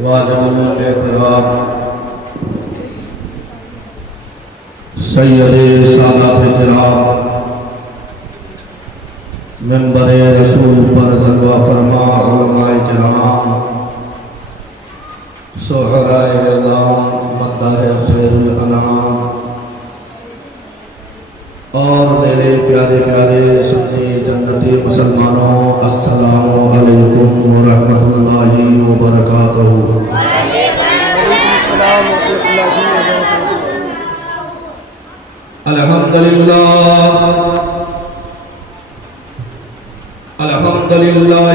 واجب الاحترام سید سادات کرام منبر رسول پر جلوہ فرما علماء کرام سہرائے اعلام مداح خیر الانام اور میرے پیارے پیارے سنی جنتی مسلمانوں، السلام علیکم ورحمۃ اللہ وبرکاتہ۔ الحمدللہ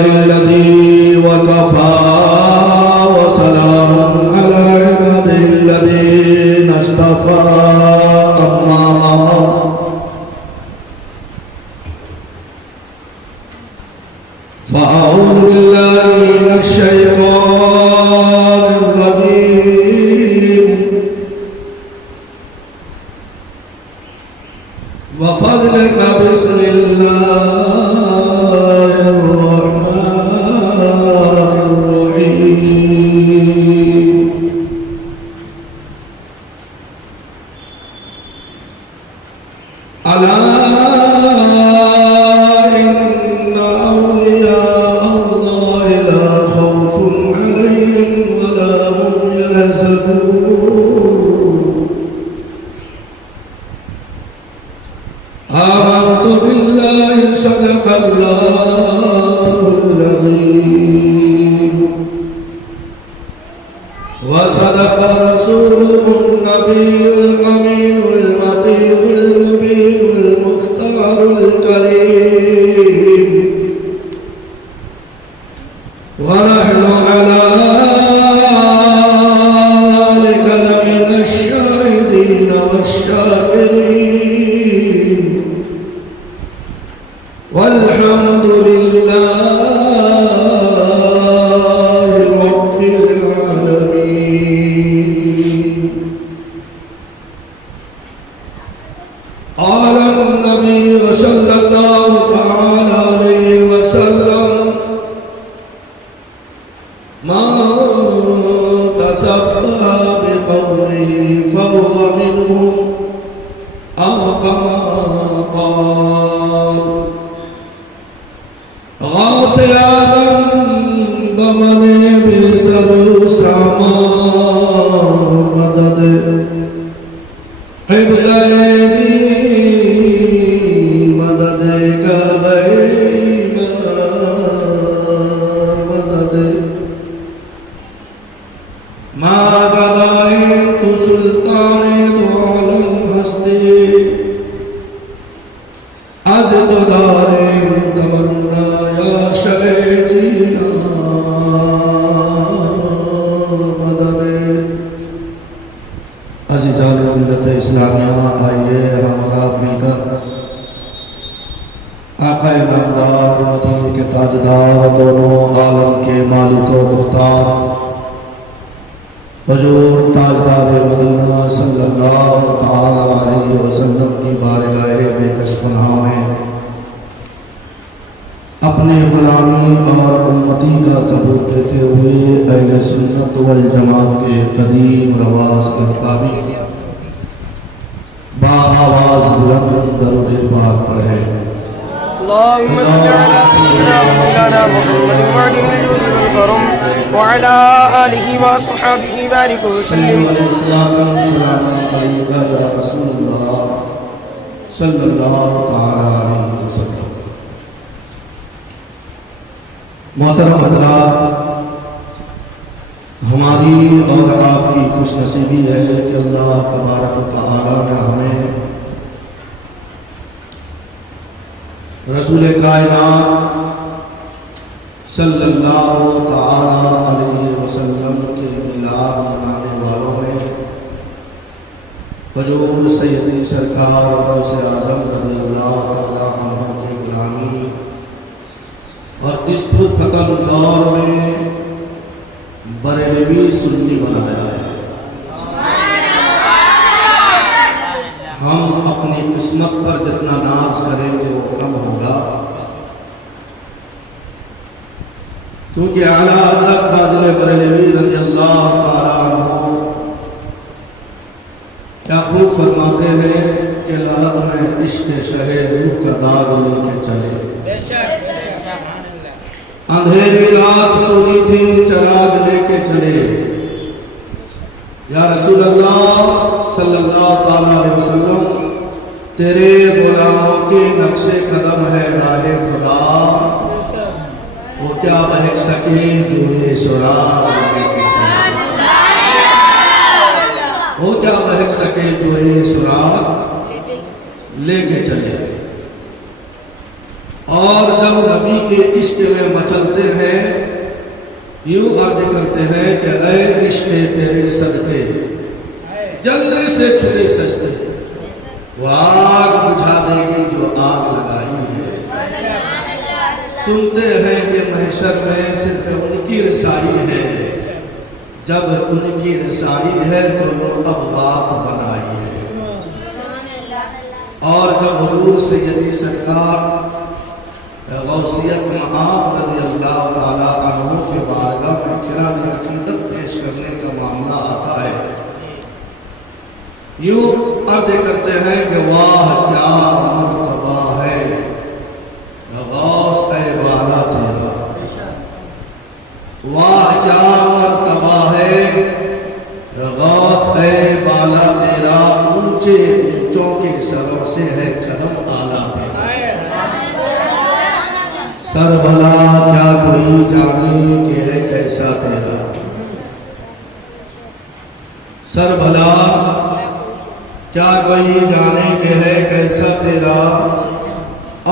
الذی وکفی وسلام علی عبادہ الذین اصطفی، اما بعد فأعوذ بالله من الشيطان الرجيم وفضلك بسم الله الرحمن الرحيم ألا آمنت بالله صدق الله العظيم وصدق رسوله النبي الأمين المتين المبين المختار الكريم، ونحن على ذلك لمن الشاهدين والشاكرين، والحمد لله رب العالمين۔ قال النبي صلى الله تعالى عليه وسلم: من تشبه بقومه فهو منهم، أو كما قال: غوث آدم بمن بسر ساما مدد قبل ایدی مدد قبین مدد ما گدائیں تو سلطان دو عالم ہستی از تو داریں تمنا یا شہیدینا مدد۔ عزیزان ملت اسلامیہ، آئیے ہمارا مل کر آقا نامدار مدینے کے تاجدار، دونوں عالم کے مالک و مختار حضور تاجدار مدینہ صلی اللہ تعالی علیہ وسلم کی بارگاہ بے کش پناہ میں اپنی غلامی اور امتی کا ثبوت دیتے ہوئے اہل سنت والجماعت کے قدیم رواج کے مطابق با آواز بلند درود پاک پڑھیں۔ اللهم صل على سيدنا مولانا محمد وعلى الجود والكرم وعلى آله وصحبه بارك وسلم۔ السلام علیکم یا رسول اللہ صلی اللہ تعالی علیہ وسلم۔ محترم حضرات، ہماری اور آپ کی خوش نصیبی ہے کہ اللہ تبارک و تعالی نے ہمیں رسول کائنات صلی اللہ تعالی علیہ وسلم کے میلاد منانے والوں میں حضور سیدی سرکار غوث اعظم رضی اللہ تعالی عنہ کی غلامی اور اس فتن دور میں بریلوی سنی بنایا ہے۔ ہم اپنی قسمت پر جتنا ناز کریں گے وہ کم ہوگا، کیونکہ اعلیٰ حضرت فاضل بریلوی رضی اللہ عشق شہے روح کا داغ لے کے چلے. اندھیری رات سونی تھی چراغ لے کے چلے. یا رسول اللہ صلی اللہ تعالیٰ علیہ وسلم تیرے غلاموں کے نقش قدم ہے راہ خدا. وہ کیا بہک سکے جو یہ سراغ لے کے چلے. وہ کیا بہک سکے جو یہ سراغ لے کے چلے. اور جب نبی کے عشق میں مچلتے ہیں یوں عرض کرتے ہیں کہ اے عشق تیرے صدقے جلدی سے چھری سجتے. وہ آگ بجھا دے گی جو آگ لگائی ہے. سنتے ہیں کہ محشر میں صرف ان کی رسائی ہے. جب ان کی رسائی ہے تو وہ اب بات بنائی ہے. اور جب حضور سیدی سرکار غوثیت مقام رضی اللہ تعالیٰ عنہ کے بارگاہ میں خراج عقیدت پیش کرنے کا معاملہ آتا ہے یوں عرض کرتے ہیں کہ واہ کیا مرتبہ ہے غوث اے بالا تیرا. واہ کیا مرتبہ ہے غوث اے بالا تیرا. اونچے اونچوں کے سروں سے ہے قدم آلہ تیرا. سر بھلا کیا کوئی جانے کہ ہے کیسا تیرا. سر بھلا کیا کوئی جانے کہ ہے کیسا تیرا.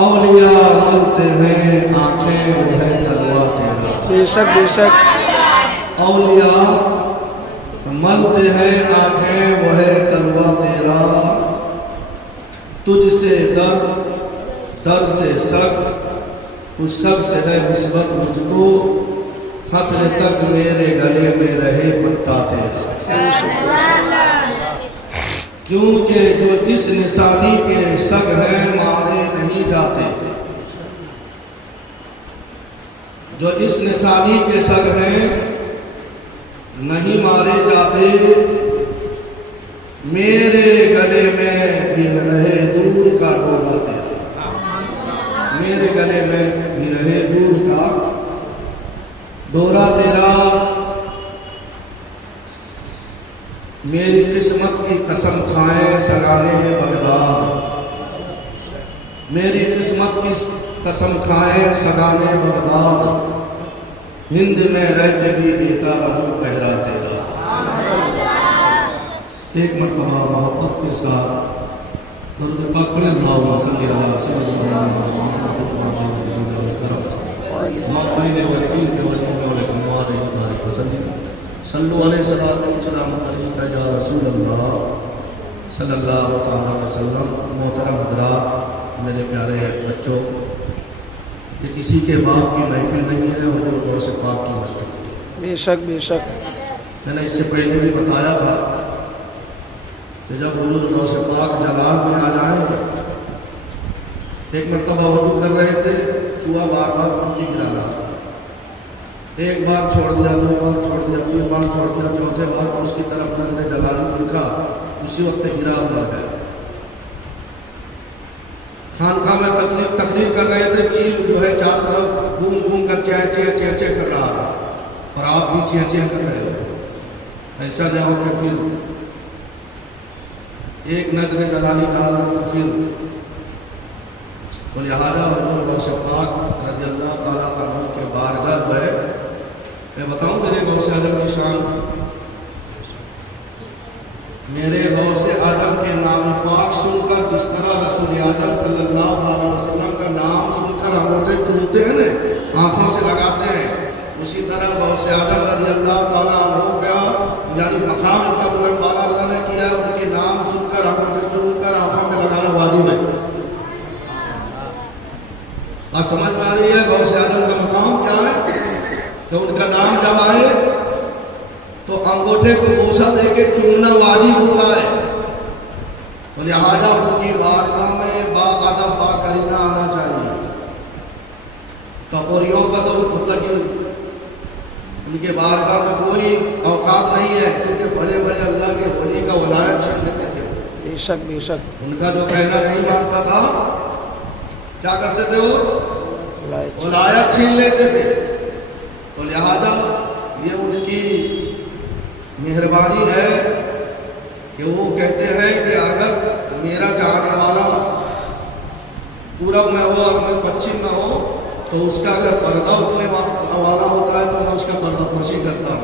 اولیاء ملتے ہیں آنکھیں وہ ہے تلوا تیرا. بے شک بے شک. اولیاء ملتے ہیں آنکھیں وہ ہے تلوا تیرا. تجھ سے در در سے سگ اس سب سے ہے نسبت مجھ کو. حسر تک میرے گلے میں رہے پتا تیرا. کیونکہ جو اس نشانی کے سگ ہیں مارے نہیں جاتے. جو اس نشانی کے سگ ہیں نہیں مارے جاتے. میرے گلے میں بھی رہے دور کا ڈولا تیرا. میرے گلے میں بھی رہے دور کا ڈورا تیرا. میری قسمت کی قسم کھائیں سگانے بغداد. میری قسمت کی قسم کھائیں سگانے بغداد. ہند میں رہ کے بھی دیتا رہوں پہرا تیرا. ایک مرتبہ محبت کے ساتھ درود پاک پڑھیں. اللہم صلی علی سیدنا محمد صلو علیہ السلام علیکہ یا رسول اللہ صلی اللہ علیہ وسلم. محترم حضرات میرے پیارے بچوں، یہ کسی کے باپ کی محفل نہیں ہے حضور غوث پاک کی محفل. بے شک بے شک. میں نے اس سے پہلے بھی بتایا تھا کہ جب حضور غوث پاک جلال میں آ جائیں. ایک مرتبہ وضو کر رہے تھے، چوہا بار بار پنکی گرا رہا تھا. ایک بار چھوڑ دیا، دو بار چھوڑ دیا، تین بار چھوڑ دیا، چوتھے بار اس کی طرف نظر جلالی دیکھا، اسی وقت گرا مر گیا. خانقاہ میں تقریر کر رہے تھے، چیل جو ہے چار طرف گھوم گھوم کر چیں چیں چیں چیں کر رہا تھا، اور آپ بھی چیں چیں کر رہے ہو. ایسا نہ ہو کہ پھر ایک نظر جلالی ڈال دو پھر. تو لہٰذا حضور غوث پاک رضی اللہ تعالیٰ عنہ کے بارگاہ جو ہے، میں بتاؤں میرے غوث اعظم کی شان. میرے غوث اعظم کے نام پاک سن کر جس طرح رسول اعظم صلی اللہ علیہ وسلم کا نام سن کر انگوٹھے ٹوٹتے ہیں نا، آنکھوں سے لگاتے ہیں، اسی طرح غوث اعظم رضی اللہ تعالیٰ عنہ کا یعنی مقام اتنا بلند بالا اللہ نے کیا، ان کے نام سن کر انگوٹھے چوم کر آنکھوں میں لگانا واجب ہے. اور سمجھ میں آ رہی ہے غوث اعظم کا مقام کیا ہے کہ ان کا نام جب آئے تو انگوٹھے کو بوسہ دے کے چومنا واجب ہوتا ہے. تو لہٰذا ان کی بارگاہ میں با ادب با کرینہ آنا چاہیے. ٹپوریوں کا تو مطلب کہ ان کے بارگاہ میں کوئی اوقات نہیں ہے، کیونکہ بڑے بڑے اللہ کے ولی کا ولایت چھین لیتے تھے. بے شک بے شک. ان کا جو کہنا نہیں مانتا تھا کیا کرتے تھے وہ ولایت چھین لیتے تھے. تو لہذا یہ ان کی مہربانی ہے کہ وہ کہتے ہیں کہ اگر میرا چاہنے والا پورب میں ہو اور میں پچھم میں ہو تو اس کا اگر پردہ اٹھنے والا ہوتا ہے تو میں اس کا پردہ پوشی کرتا ہوں.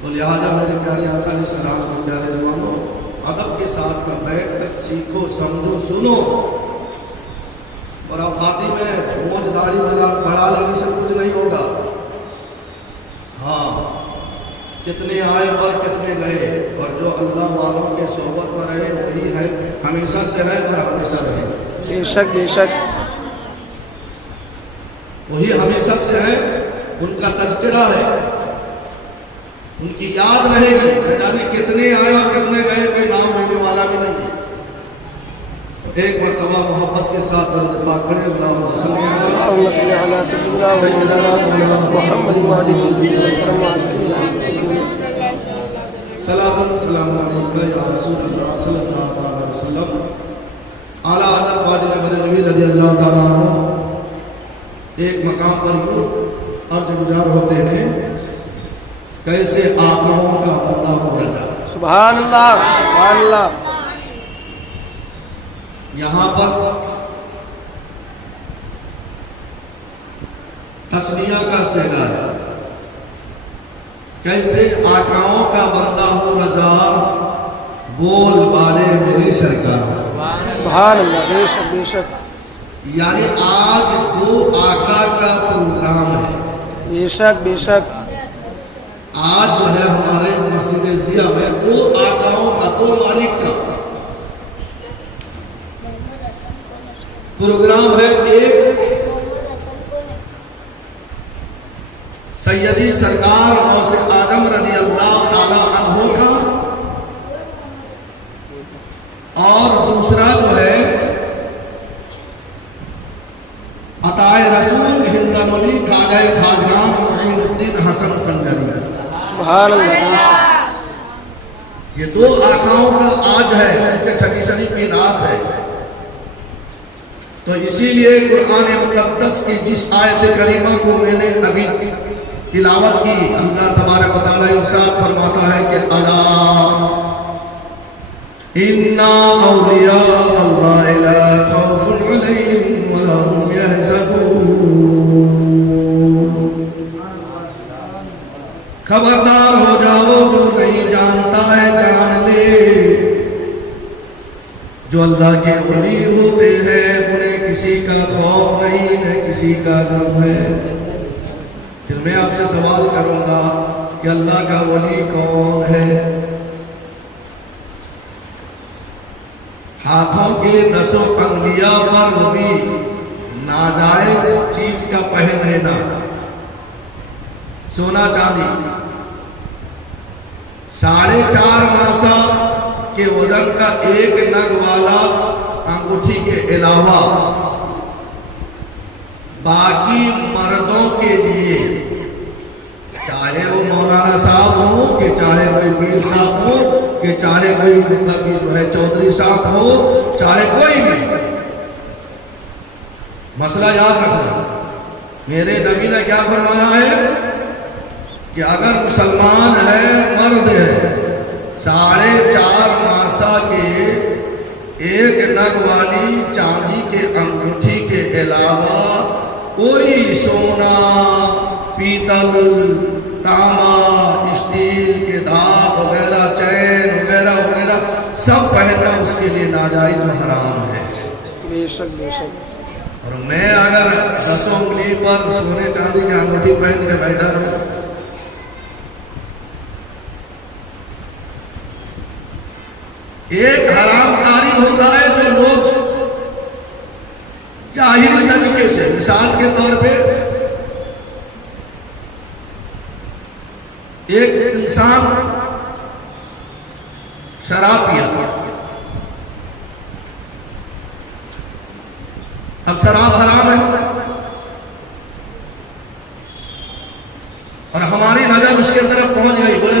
تو لہٰذا میرے پیارے آقا علیہ السلام کے پیارے دیوانوں ادب کے ساتھ میں بیٹھ کر سیکھو سمجھو سنو. اور افاتی میں موج داڑھی بڑھا لینے سے کچھ نہیں ہوگا. ہاں کتنے آئے اور کتنے گئے اور جو اللہ والوں کے صحبت میں رہے وہی ہے ہمیشہ سے ہے اور ہمیشہ رہے. بے شک بے شک. وہی ہمیشہ سے ہے. ان کا تذکرہ ہے ان کی یاد رہے گی. نہ جانے کتنے آئے اور کتنے گئے کوئی نام لینے والا بھی نہیں ہے. تو ایک مرتبہ محبت کے ساتھ درود پاک پڑھیں. اللہم صلی علی سیدنا مولانا محمد صلاۃ و سلام علیکہ یا رسول اللہ صلی اللہ علیہ وسلم. اعلیٰ حضرت خواجہ نبی رضی اللہ تعالیٰ عنہ ایک مقام پر یوں عرض گزار ہوتے ہیں کیسے آقاؤں کا بندہ ہو رضا. سبحان اللہ سبحان اللہ. یہاں پر تسمیہ کا صیغہ ہے. کیسے آقاؤں کا بندہ ہو رضا بول بالے میرے سرکار. سبحان اللہ. بے شک بے شک. یعنی آج دو آقا کا پروگرام ہے. بے شک بے شک. آج جو ہے ہمارے مسجد ضیا میں دو آقاؤں کا دو مالک کا پروگرام ہے. ایک سیدی سرکار غوث اعظم رضی اللہ تعالی عنہ کا اور دوسرا جو ہے عطائے رسول ہندن ولی خواجہ خواجگان معین الدین حسن سنجری کا. سبحان اللہ. یہ دو آقاؤں کا آج ہے ان کے چھٹی شریف کی رات ہے. تو اسی لیے قرآن مقدس کی جس آیت کریمہ کو میں نے ابھی تلاوت کی اللہ تبارک و تعالیٰ ارشاد فرماتا ہے کہ الا انا اولیاء اللہ لا خوف علیہم ولا هم یحزنون. خبردار ہو جاؤ جو نہیں جانتا ہے جان لے. جو اللہ کے ولی ہوتے ہیں انہیں کسی کا خوف نہیں نہ کسی کا غم ہے. پھر میں آپ سے سوال کروں گا کہ اللہ کا ولی کون ہے؟ ہاتھوں کے 10 انگلیاں پر وہ بھی ناجائز چیز کا پہن لینا، سونا چاندی، 4.5 ماسا کے وزن کا ایک نگ والا انگوٹھی کے علاوہ باقی مردوں کے لیے، چاہے وہ مولانا صاحب ہو کہ چاہے کوئی پیر صاحب ہو کہ چاہے کوئی مطلب کہ جو ہے چودھری صاحب ہو، چاہے کوئی بھی، مسئلہ یاد رکھنا. میرے نبی نے کیا فرمایا ہے کہ اگر مسلمان ہے مرد ہے 4.5 ماسا کے ایک نگ والی چاندی کے انگوٹھی کے علاوہ کوئی سونا، پیتل، تانبا، اسٹیل کے دھات وغیرہ، چین وغیرہ وغیرہ سب پہننا اس کے لیے ناجائز و حرام ہے. بے شک بے شک. اور میں اگر 10 انگلی پر سونے چاندی کی انگوٹھی پہن کے بیٹھا رہوں، ایک حرام کاری ہوتا ہے جو لوگ جاہلی طریقے سے، مثال کے طور پہ ایک انسان شراب پیا، اب شراب حرام ہے اور ہماری نظر اس کے طرف پہنچ گئی، بولے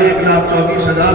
1,24,000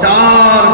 4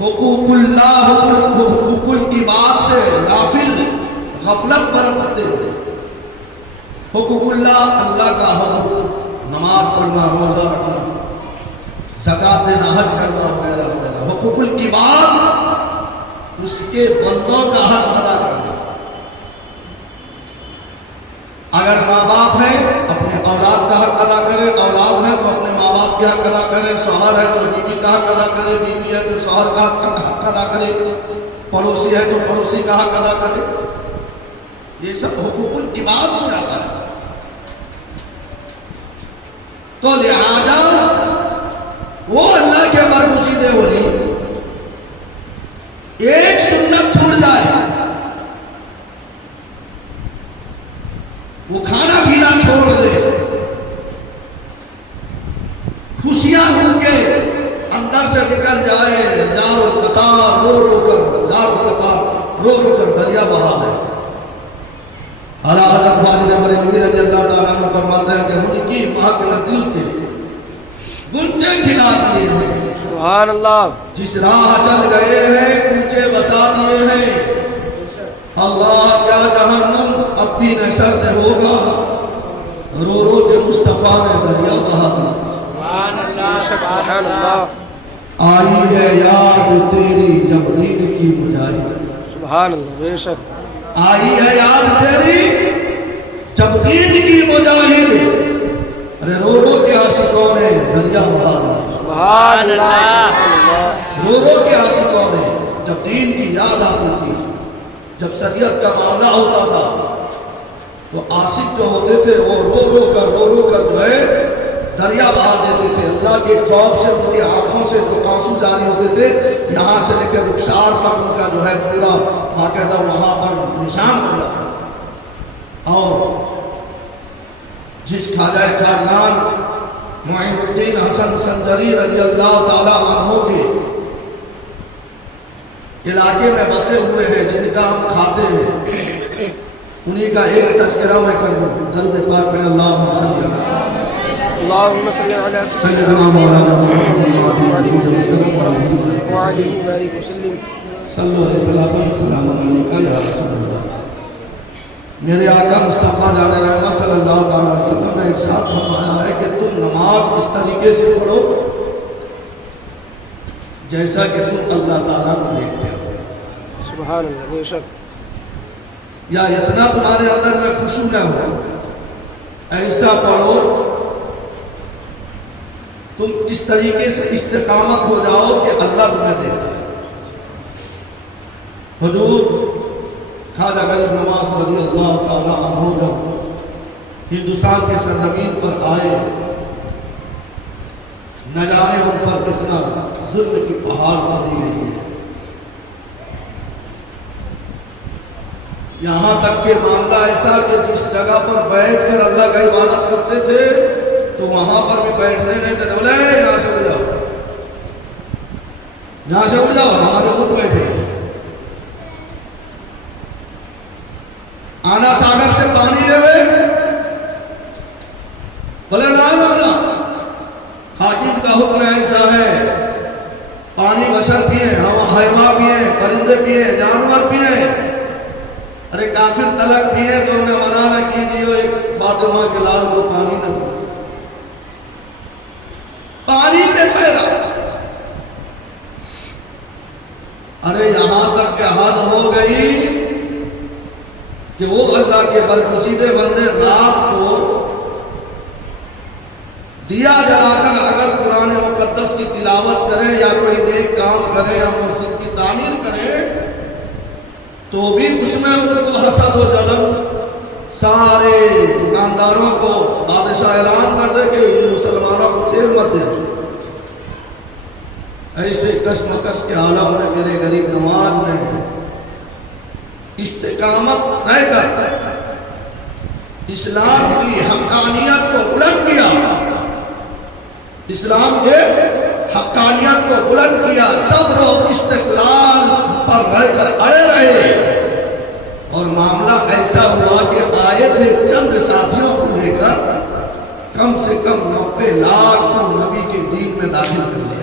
حقوق اللہ حقوق العباد سے غافل غفلت برتتے ہیں. حقوق اللہ اللہ کا حق نماز پڑھنا روزہ رکھنا زکات دینا حج کرنا وغیرہ وغیرہ. حقوق العباد اس کے بندوں کا حق ادا کرنا. اگر ماں باپ ہے اپنے اولاد کا حق ادا کرے, اولاد ہے تو اپنے ماں باپ کے حق ادا کرے, شوہر ہے تو بیوی کا حق ادا کرے, بیوی ہے تو شوہر کا حق ادا کرے, پڑوسی ہے تو پڑوسی کا حق ادا کرے. یہ سب حقوق العباد میں آتا ہے. تو لہذا وہ اللہ کے برگزیدے ولی ایک سنت چھوڑ جائے, وہ کھانا پینا چھوڑ دے, خوشیاں ان کے اندر سے نکل جائے, جار و قطار رو رو کر جار و قطار رو رو کر دریا بہا دے. اعلیٰ حضرت والد بریلوی رضی اللہ تعالیٰ عنہ فرماتے ہیں کہ ان کی ماں کے دل کے گنچے کھلا دیے ہیں. سبحان اللہ. جس راہ چل گئے ہیں گنچے بسا دیے ہیں. اللہ کیا جہنم اب بھی نہ سرد ہوگا, رو رو کے مصطفیٰ نے دریا بہا دی. سبحان اللہ. آئی ہے یاد تیری جب دین کی مجاہد. سبحان اللہ. بے شک آئی ہے یاد تیری جب دین کی مجاہد. ارے رو رو کے عاشقوں نے دریا بہا دی. سبحان اللہ. رو رو کے عاشقوں نے جب دین کی یاد آتی تھی, جب شریعت کا معاملہ ہوتا تھا تو عاشق جو ہوتے تھے وہ رو رو کر جو ہے دریا بہا دیتے تھے. اللہ کے خوف سے ان کی آنکھوں سے جو آنسو جاری ہوتے تھے, یہاں سے لے کے رخسار تک ان کا جو ہے پورا باقاعدہ وہاں پر نشان بنا. اور جس خواجہ خاجان معین الدین حسن سنجری رضی اللہ تعالیٰ عنہ کے علاقے میں بسے ہوئے ہیں, جن کا ہم کھاتے ہیں, انہی کا ایک تذکرہ میں کروں. درود پاک میں اللہم صلی اللہ اللهم صل على سیدنا مولانا محمد وعلى آله وسلم. صلی اللہ علیہ وسلم. السلام علیکہ یا رسول اللہ. میرے آقا مصطفیٰ جان رحمت صلی اللہ تعالی علیہ وسلم نے ارشاد فرمایا ہے کہ تم نماز اس طریقے سے پڑھو جیسا کہ تم اللہ تعالیٰ کو دیکھتے ہو. سبحان اللہ. بے شک. یا اتنا تمہارے اندر میں خشوع نہ ہو, ایسا پڑھو تم اس طریقے سے استقامت ہو جاؤ کہ اللہ تمہیں دیکھتا ہے. حضور خواجہ غریب نواز رضی اللہ تعالیٰ عنہ جب ہندوستان کے سرزمین پر آئے, نہ جانے ان پر کتنا ظلم کی پہاڑ پڑی گئی ہے. یہاں تک کہ معاملہ ایسا کہ جس جگہ پر بیٹھ کر اللہ کا عبادت کرتے تھے تو وہاں پر بھی بیٹھنے نہیں تھے. بولے یہاں سے اٹھ جاؤ, یہاں سے اٹھ جاؤ, ہمارے اٹھ بیٹھے. آنا ساگر سے پانی لے ہوئے, بولے نہ حاکم کا حکم ایسا ہے, پانی بشر پیے, حیوان پیے, پرندے پیے, جانور پیے. ارے کافر تلک پیے تو انہیں منع نہ کیجیے ایک فاطمہ کے لال کو پانی نہ پیے. پانی پہ پیرا. ارے یہاں تک کہ حد ہو گئی کہ وہ اللہ کے برگزیدے بندے رات کو دیا جلا کر اگر قرآن مقدس کی تلاوت کریں یا کوئی نیک کام کریں یا مسجد کی تعمیر کریں تو بھی اس میں ان کو حسد و جلن. سارے دکانداروں کو بادشاہ اعلان کر دے کہ ان مسلمانوں کو تیل مت دے. ایسے کشمکش کے عالم میں میرے غریب نواز نے استقامت رہ کر اسلام کی حقانیت کو بلند کیا, اسلام کے حقانیت کو بلند کیا. سب لوگ استقلال پر رہ کر اڑے رہے اور معاملہ ایسا ہوا کہ آئے تھے چند ساتھیوں کو لے کر کم سے کم 90 لاکھ نبی کے دین میں داخل کر لیا.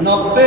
90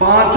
5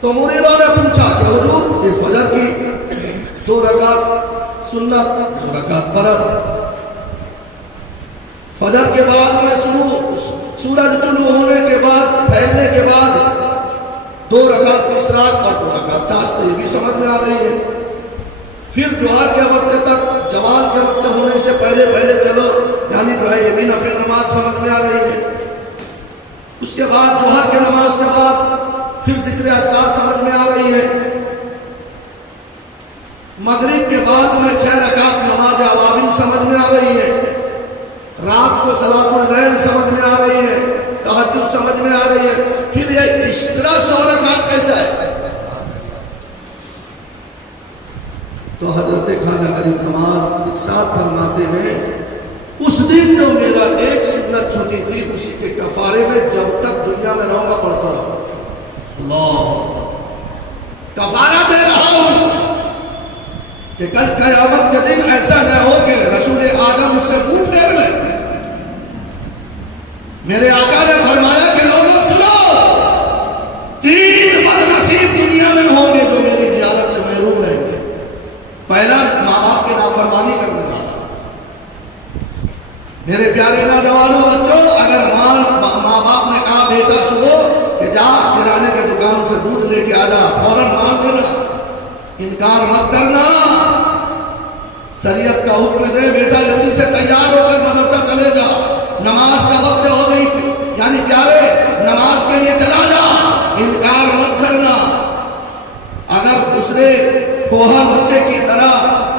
تو مریدوں نے پوچھا کہ حضور یہ فجر کی 2 رکعت سنت 2 رکعت فرض، فجر کے بعد میں سورج طلوع ہونے کے بعد پھیلنے کے بعد 2 رکعت اشراق اور 2 رکعت چاشت، یہ بھی سمجھ میں آ رہی ہے۔ پھر جوہر کے وقت تک، زوال کے وقت ہونے سے پہلے چلو، یعنی جو ہے یہ بھی نفل نماز سمجھ میں آ رہی ہے۔ اس کے بعد جوہر کے نماز کے بعد پھر ذکر اذکار سمجھ میں آ رہی ہے۔ مغرب کے بعد میں 6 رکعت نماز عوابین سمجھ میں آ رہی ہے۔ رات کو صلاۃ اللیل سمجھ میں آ رہی ہے، تہجد سمجھ میں آ رہی ہے۔ پھر یہ اشترا 100 رکعت کیسا ہے؟ تو حضرت خواجہ غریب نواز ارشاد فرماتے ہیں اس دن جو میرا ایک سنت چھوٹی تھی اسی کے کفارے میں جب تک دنیا میں رہوں گا پڑھتا رہوں۔ اللہ کفارہ دے رہا ہوں کہ کل قیامت کے دن ایسا نہ ہو کہ رسول آدم اس سے منہ پھیر لیں۔ میرے آقا نے فرمایا کہ لوگوں سنو، 3 بدنصیب دنیا میں ہوں گے جو میری زیارت سے محروم رہیں گے۔ پہلا ماں باپ کی نافرمانی کرنے والا۔ میرے پیارے نوجوانوں بچوں، اگر ماں باپ نے کہا بیٹا سنو کہ جا کرانے کی دکان سے دودھ لے کے آ جا، فوراً مان لینا، انکار مت کرنا۔ شریعت کا حکم دے بیٹا جلدی سے تیار ہو کر مدرسہ چلے جا، نماز کا وقت ہو گئی، یعنی پیارے نماز کے لیے چلا جا، انکار مت کرنا۔ اگر دوسرے کوہا بچے کی طرح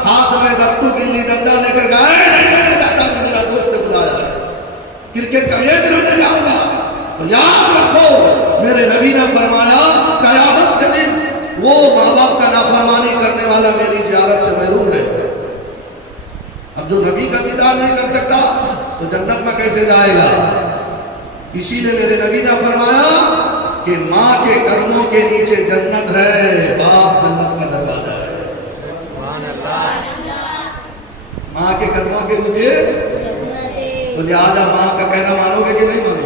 ہاتھ میں گٹو گلی ڈنڈا لے کر گئے نہیں میں نہیں جاتا کہ میرا دوست بلایا ہے، کرکٹ کا میچ کھیلنے جاؤں گا، تو یاد رکھو میرے نبی نے فرمایا قیامت کے دن وہ ماں باپ کا نافرمانی کرنے والا میری زیارت سے محروم رہے گا۔ اب جو نبی کا دیدار نہیں کر سکتا تو جنت میں کیسے جائے گا؟ اسی لیے میرے نبی نے فرمایا کہ ماں کے قدموں کے نیچے جنت ہے، باپ جنت کا دروازہ ہے۔ ماں کے قدموں کے نیچے، تو لہٰذا ماں کا کہنا مانو گے کہ نہیں مانو گے؟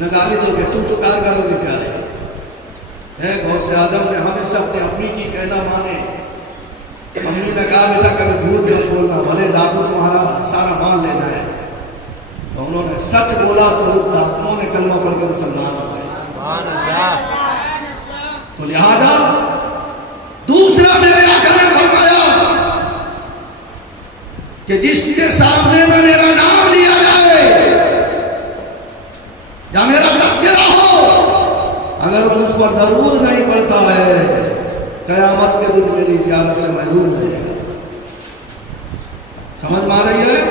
نہ گالی دو گے، تو کار کرو گے پیارے؟ غوث اعظم نے ہمیشہ اپنی امی کی کہنا مانے۔ امی نے کہا بیٹا کبھی جھوٹ مت بولنا، بھلے ڈاکو تمہارا سارا مال لے جائے، تو انہوں نے سچ بولا تو ڈاکوؤں نے کلمہ پڑھ کر مسلمان ہو گئے۔ تو لہذا دوسرا میرے آقا نے فرمایا کہ جس کے سامنے میں میرا نام لیا جائے یا میرا تذکرہ ہو، اگر وہ مجھ پر درود نہیں پڑتا ہے قیامت کے دن میری زیارت سے محروم رہے گا۔ سمجھ میں آ رہی ہے؟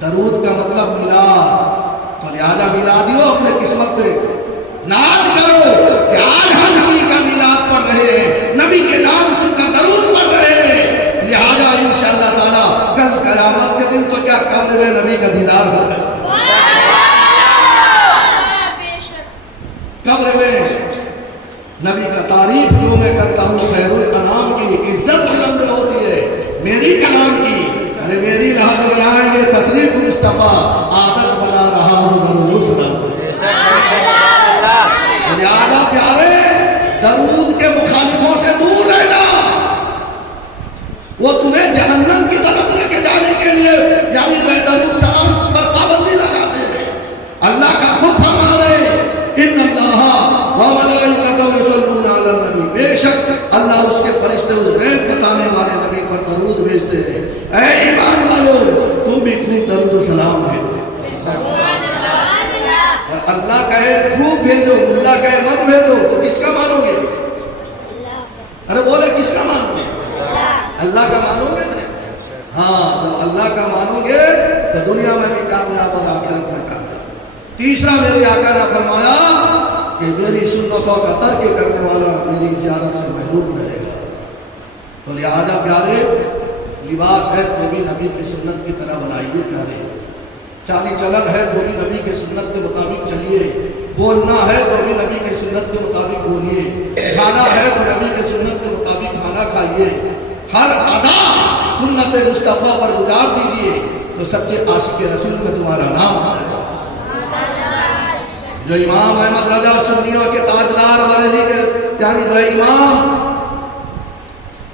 درود کا مطلب میلاد، تو لہذا میلادیوں اپنے قسمت پہ ناز کرو کہ آج ہم نبی کا میلاد پڑھ رہے ہیں، نبی کے نام سن کر درود پڑھ رہے ہیں، لہذا انشاءاللہ تعالیٰ کل قیامت کے دن تو کیا قبر میں نبی کا دیدار ہوگا۔ قبر میں نبی کا تعریف جو میں کرتا ہوں، خیر الانام کی عزت بلند ہوتی ہے میری کلام کی۔ ارے میری لحظ بنائیں گے تصریف مصطفیٰ، عادت بنا رہا ہوں درود و سلام۔ لہذا پیارے درود کے مخالفوں سے دور رہنا، وہ تمہیں جہنم کی طرف لے کے جانے کے لیے یعنی جو درود سلام پر پابندی لگاتے ہیں۔ اللہ کا خود فرما رہے ان اللہ و ملائکتہ یصلون علی النبی، بے شک اللہ اس کے فرشتے اس غیب بتانے والے نبی پر درود بھیجتے ہیں۔ اے ایمان والو تم بھی خوب درود و سلام بھیجو۔ اللہ کہے خوب بھیجو، اللہ کہے مت بھیجو، تو کس کا مانو گے؟ ارے بولے کس کا مانو گے؟ اللہ کا مانو گے نا؟ ہاں جب اللہ کا مانو گے تو دنیا میں بھی کامیاب اور آخرت میں کامیاب۔ تیسرا میرے آقا نے فرمایا کہ میری سنتوں کا ترک کرنے والا میری زیارت سے محروم رہے گا۔ تو لہذا پیارے لباس ہے تو بھی نبی کی سنت کی طرح بنائیے پیارے، چالی چلن ہے تو بھی نبی کے سنت کے مطابق چلیے، بولنا ہے تو بھی نبی کے سنت کے مطابق بولیے، کھانا ہے تو نبی کے سنت کے مطابق کھانا کھائیے، ہر ادا سنت مصطفیٰ پر گزار دیجیے تو سچے عاشق رسول میں تمہارا نام ہے۔ جو امام احمد رضا سنیوں کے تاجدار بریلی کے یعنی جو ہے امام،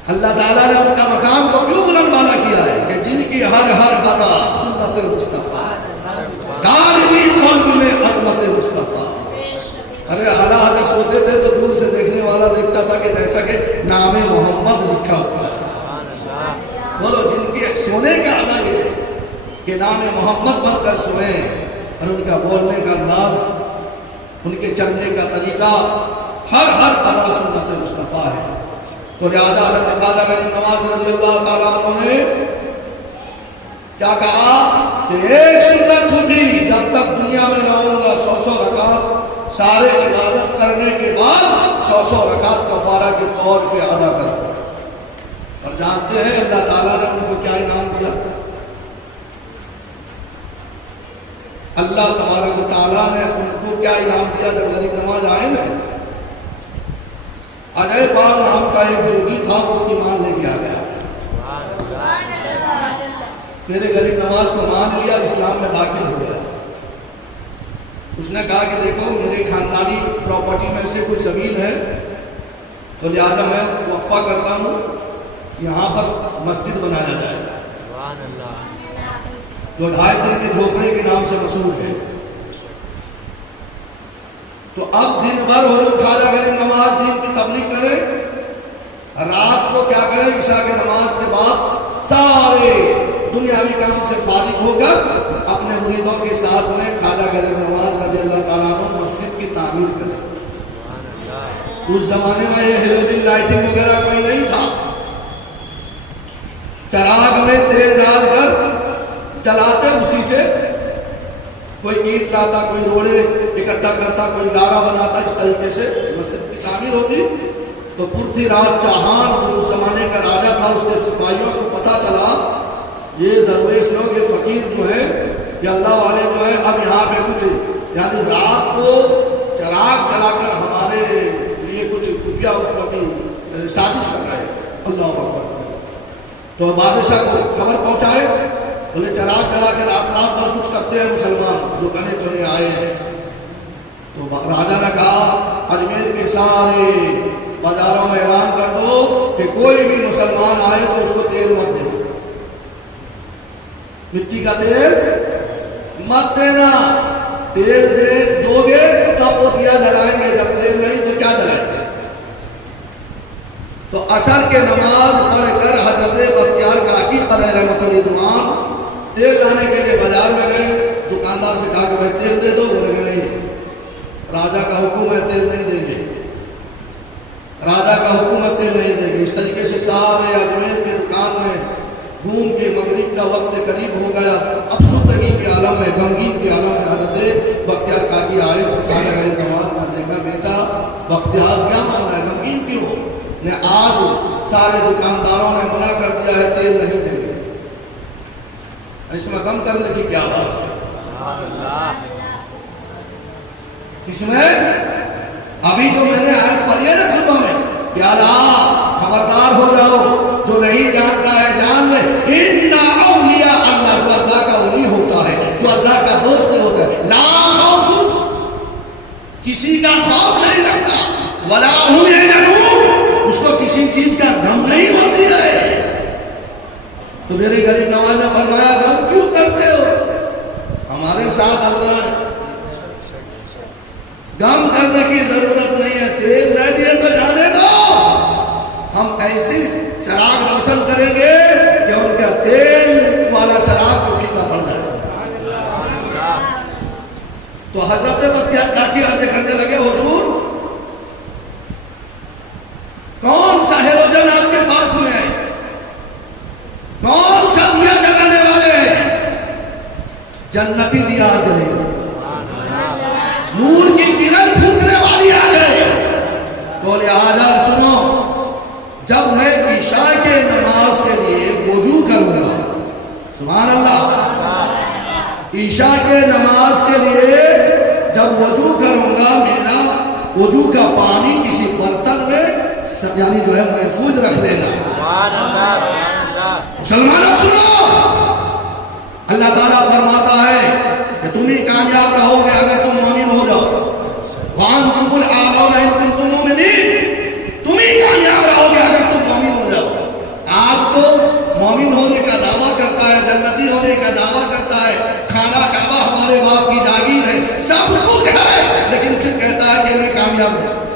اللہ تعالیٰ نے ان کا مقام کو کیوں بلند والا کیا ہے کہ جن کی ہر ہر ادا سنت مصطفیٰ، غالبی قلب میں عظمت مصطفیٰ۔ ارے اعلیٰ حضرت سوتے تھے تو دور سے دیکھنے والا دیکھتا تھا کہ جیسا کہ نام محمد لکھا ہوا ہے۔ بولو، جن کے سونے کا ادا یہ ہے کہ نام محمد بن کر سنیں، اور ان کا بولنے کا انداز، ان کے چلنے کا طریقہ، ہر ہر ادا سنت مصطفیٰ ہے۔ تو لہٰذا حضرت خواجہ غریب نواز رضی اللہ تعالیٰ عنہ نے کیا کہا کہ ایک سنت ہوگی، جب تک دنیا میں رہوں گا 100 رکعت سارے عبادت کرنے کے بعد 100 رکعت کفارہ کے طور پہ ادا کروں گا۔ اور جانتے ہیں اللہ تعالیٰ نے ان کو کیا انعام دیا؟ اللہ تبارک و تعالیٰ نے ان کو کیا انعام دیا؟ جب غریب نواز آئے نا، اجے پال نام کا ایک جوگی تھا، وہ ایمان لے کے آ گیا، میرے غریب نواز کو مان لیا، اسلام میں داخل ہو گیا۔ اس نے کہا کہ دیکھو میرے خاندانی پراپرٹی میں سے کچھ زمین ہے، تو لہٰذا میں وقفہ کرتا ہوں، یہاں پر مسجد بنایا جائے جو 2.5 دن کے جھوپڑے کے نام سے مشہور ہے۔ تو اب دن بھر حضور خواجہ غریب نواز دین کی تبلیغ کرے، رات کو کیا کرے، عشاء کی نماز کے بعد سارے دنیاوی کام سے فارغ ہو کر اپنے مریدوں کے ساتھ میں خواجہ غریب نواز رضی اللہ تعالیٰ عنہ مسجد کی تعمیر کرے۔ اس زمانے میں یہ ہیلوجن لائٹنگ وغیرہ کوئی نہیں تھا، چراغ میں تیل ڈال کر چلاتے، اسی سے کوئی اینٹ لاتا، کوئی روڑے اکٹھا کرتا، کوئی گارا بناتا، اس طریقے سے مسجد کی تعمیر ہوتی۔ تو پورتی رات چاہان جو اس زمانے کا راجا تھا، اس کے سپاہیوں کو پتہ چلا یہ درویش لوگ، یہ فقیر جو ہیں، یہ اللہ والے جو ہیں، اب یہاں پہ کچھ یعنی رات کو چراغ جلا کر ہمارے لیے کچھ خفیہ مطلب سازش کر رہے ہیں۔ اللہ اکبر۔ تو بادشاہ کو خبر پہنچائے، بولے چراغ جلا کے رات رات پر کچھ کرتے ہیں مسلمان جو گنے چنے آئے ہیں۔ تو راجا نے کہا اجمیر کے سارے بازاروں میں اعلان کر دو کہ کوئی بھی مسلمان آئے تو اس کو تیل مت دینا، مٹی کا تیل مت دینا، تیل دو گے تب وہ دیا جلائیں گے، جب تیل نہیں تو کیا جلائیں گے۔ تو عصر کے نماز پڑھ کر حضرت بختیار کاکی علیہ رحمۃ رضوان تیل لانے کے لیے بازار میں گئے، دکاندار سے کہا کہ بھائی تیل دے دو، بولے کہ نہیں، راجا کا حکم ہے تیل نہیں دیں گے، راجا کا حکم ہے تیل نہیں دیں گے۔ اس طریقے سے سارے اجمیر کے دکان میں گھوم کے مغرب کا وقت قریب ہو گیا، افسردگی کے عالم میں، غمگین کے عالم میں حضرت بختیار کاکی آئے تو خواجہ غریب نواز نے دیکھا، بیٹا بختیار کیا ماننا ہے، غمگین کیوں؟ نے آج سارے دکانداروں نے منع کر دیا ہے تیل نہیں دیں گے، اس میں غم کرنے کی کیا بات ہے؟ اس میں ابھی جو میں نے آیت پڑھی ہے نا خطبہ میں، پیارا خبردار ہو جاؤ، جو نہیں جانتا ہے جان لے، ان اولیاء اللہ، جو اللہ کا ولی ہوتا ہے، جو اللہ کا دوست ہوتا ہے، لا خوف، کسی کا خوف نہیں رکھتا، ولا هم يحزنون، اس کو کسی چیز کا غم نہیں ہوتی ہے۔ تو میرے غریب نواز نے فرمایا غم کیوں کرتے ہو، ہمارے ساتھ اللہ ہے، غم کرنے کی ضرورت نہیں ہے، تیل نہ دیے تو جانے دو، ہم ایسے چراغ روشن کریں گے کہ ان کا تیل والا چراغ کو پھیکا پڑ جائے۔ تو حضرت بختیار کاکی عرض کرنے لگے، حضور کون سا ہیلوجن آپ کے پاس میں ہے، کون سا دیا جلانے والے ہیں؟ جنتی دیا جلے، نور کی کرن پھونکنے والی آ جائے۔ تو لہذا سنو، جب میں عشاء کے نماز کے لیے وضو کروں گا، سبحان اللہ، عشاء کے نماز کے لیے جب وضو کروں گا، میرا وضو کا پانی کسی برتن میں یعنی جو ہے محفوظ رکھ لینا۔ مسلمانوں سنو، اللہ تعالیٰ فرماتا ہے کہ تم ہی کامیاب رہو گے اگر تم مومن ہو جاؤ۔ کامیاب ہے،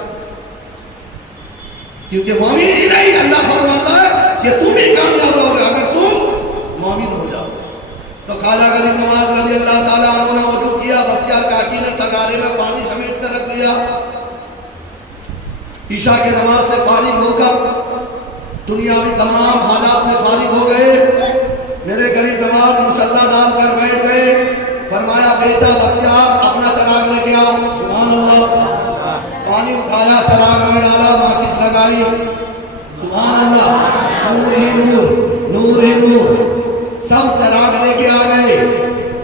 کیونکہ مومن ہی نہیں، اللہ فرماتا ہے کہ تم ہی کامیاب ہوگے اگر تم مومن ہو جاؤ۔ تو خواجہ غریب نواز رضی اللہ تعالیٰ عنہ نے وضو کیا، بختیار کاکی نے تغارے میں پانی سمیٹ کر رکھ لیا، عشاء کی نماز سے فارغ ہو کر دنیاوی تمام حالات سے فارغ ہو گئے، میرے غریب نواز مصلی ڈال کر بیٹھ گئے، فرمایا بیٹا بختیار اپنا چراغ لے کے آؤ، سبحان اللہ، پانی اٹھایا، چراغ میں ڈالا، ماچس لگائی، سبحان اللہ، نور ہی نور، نور ہی نور، سب چراغ لے کے آ گئے۔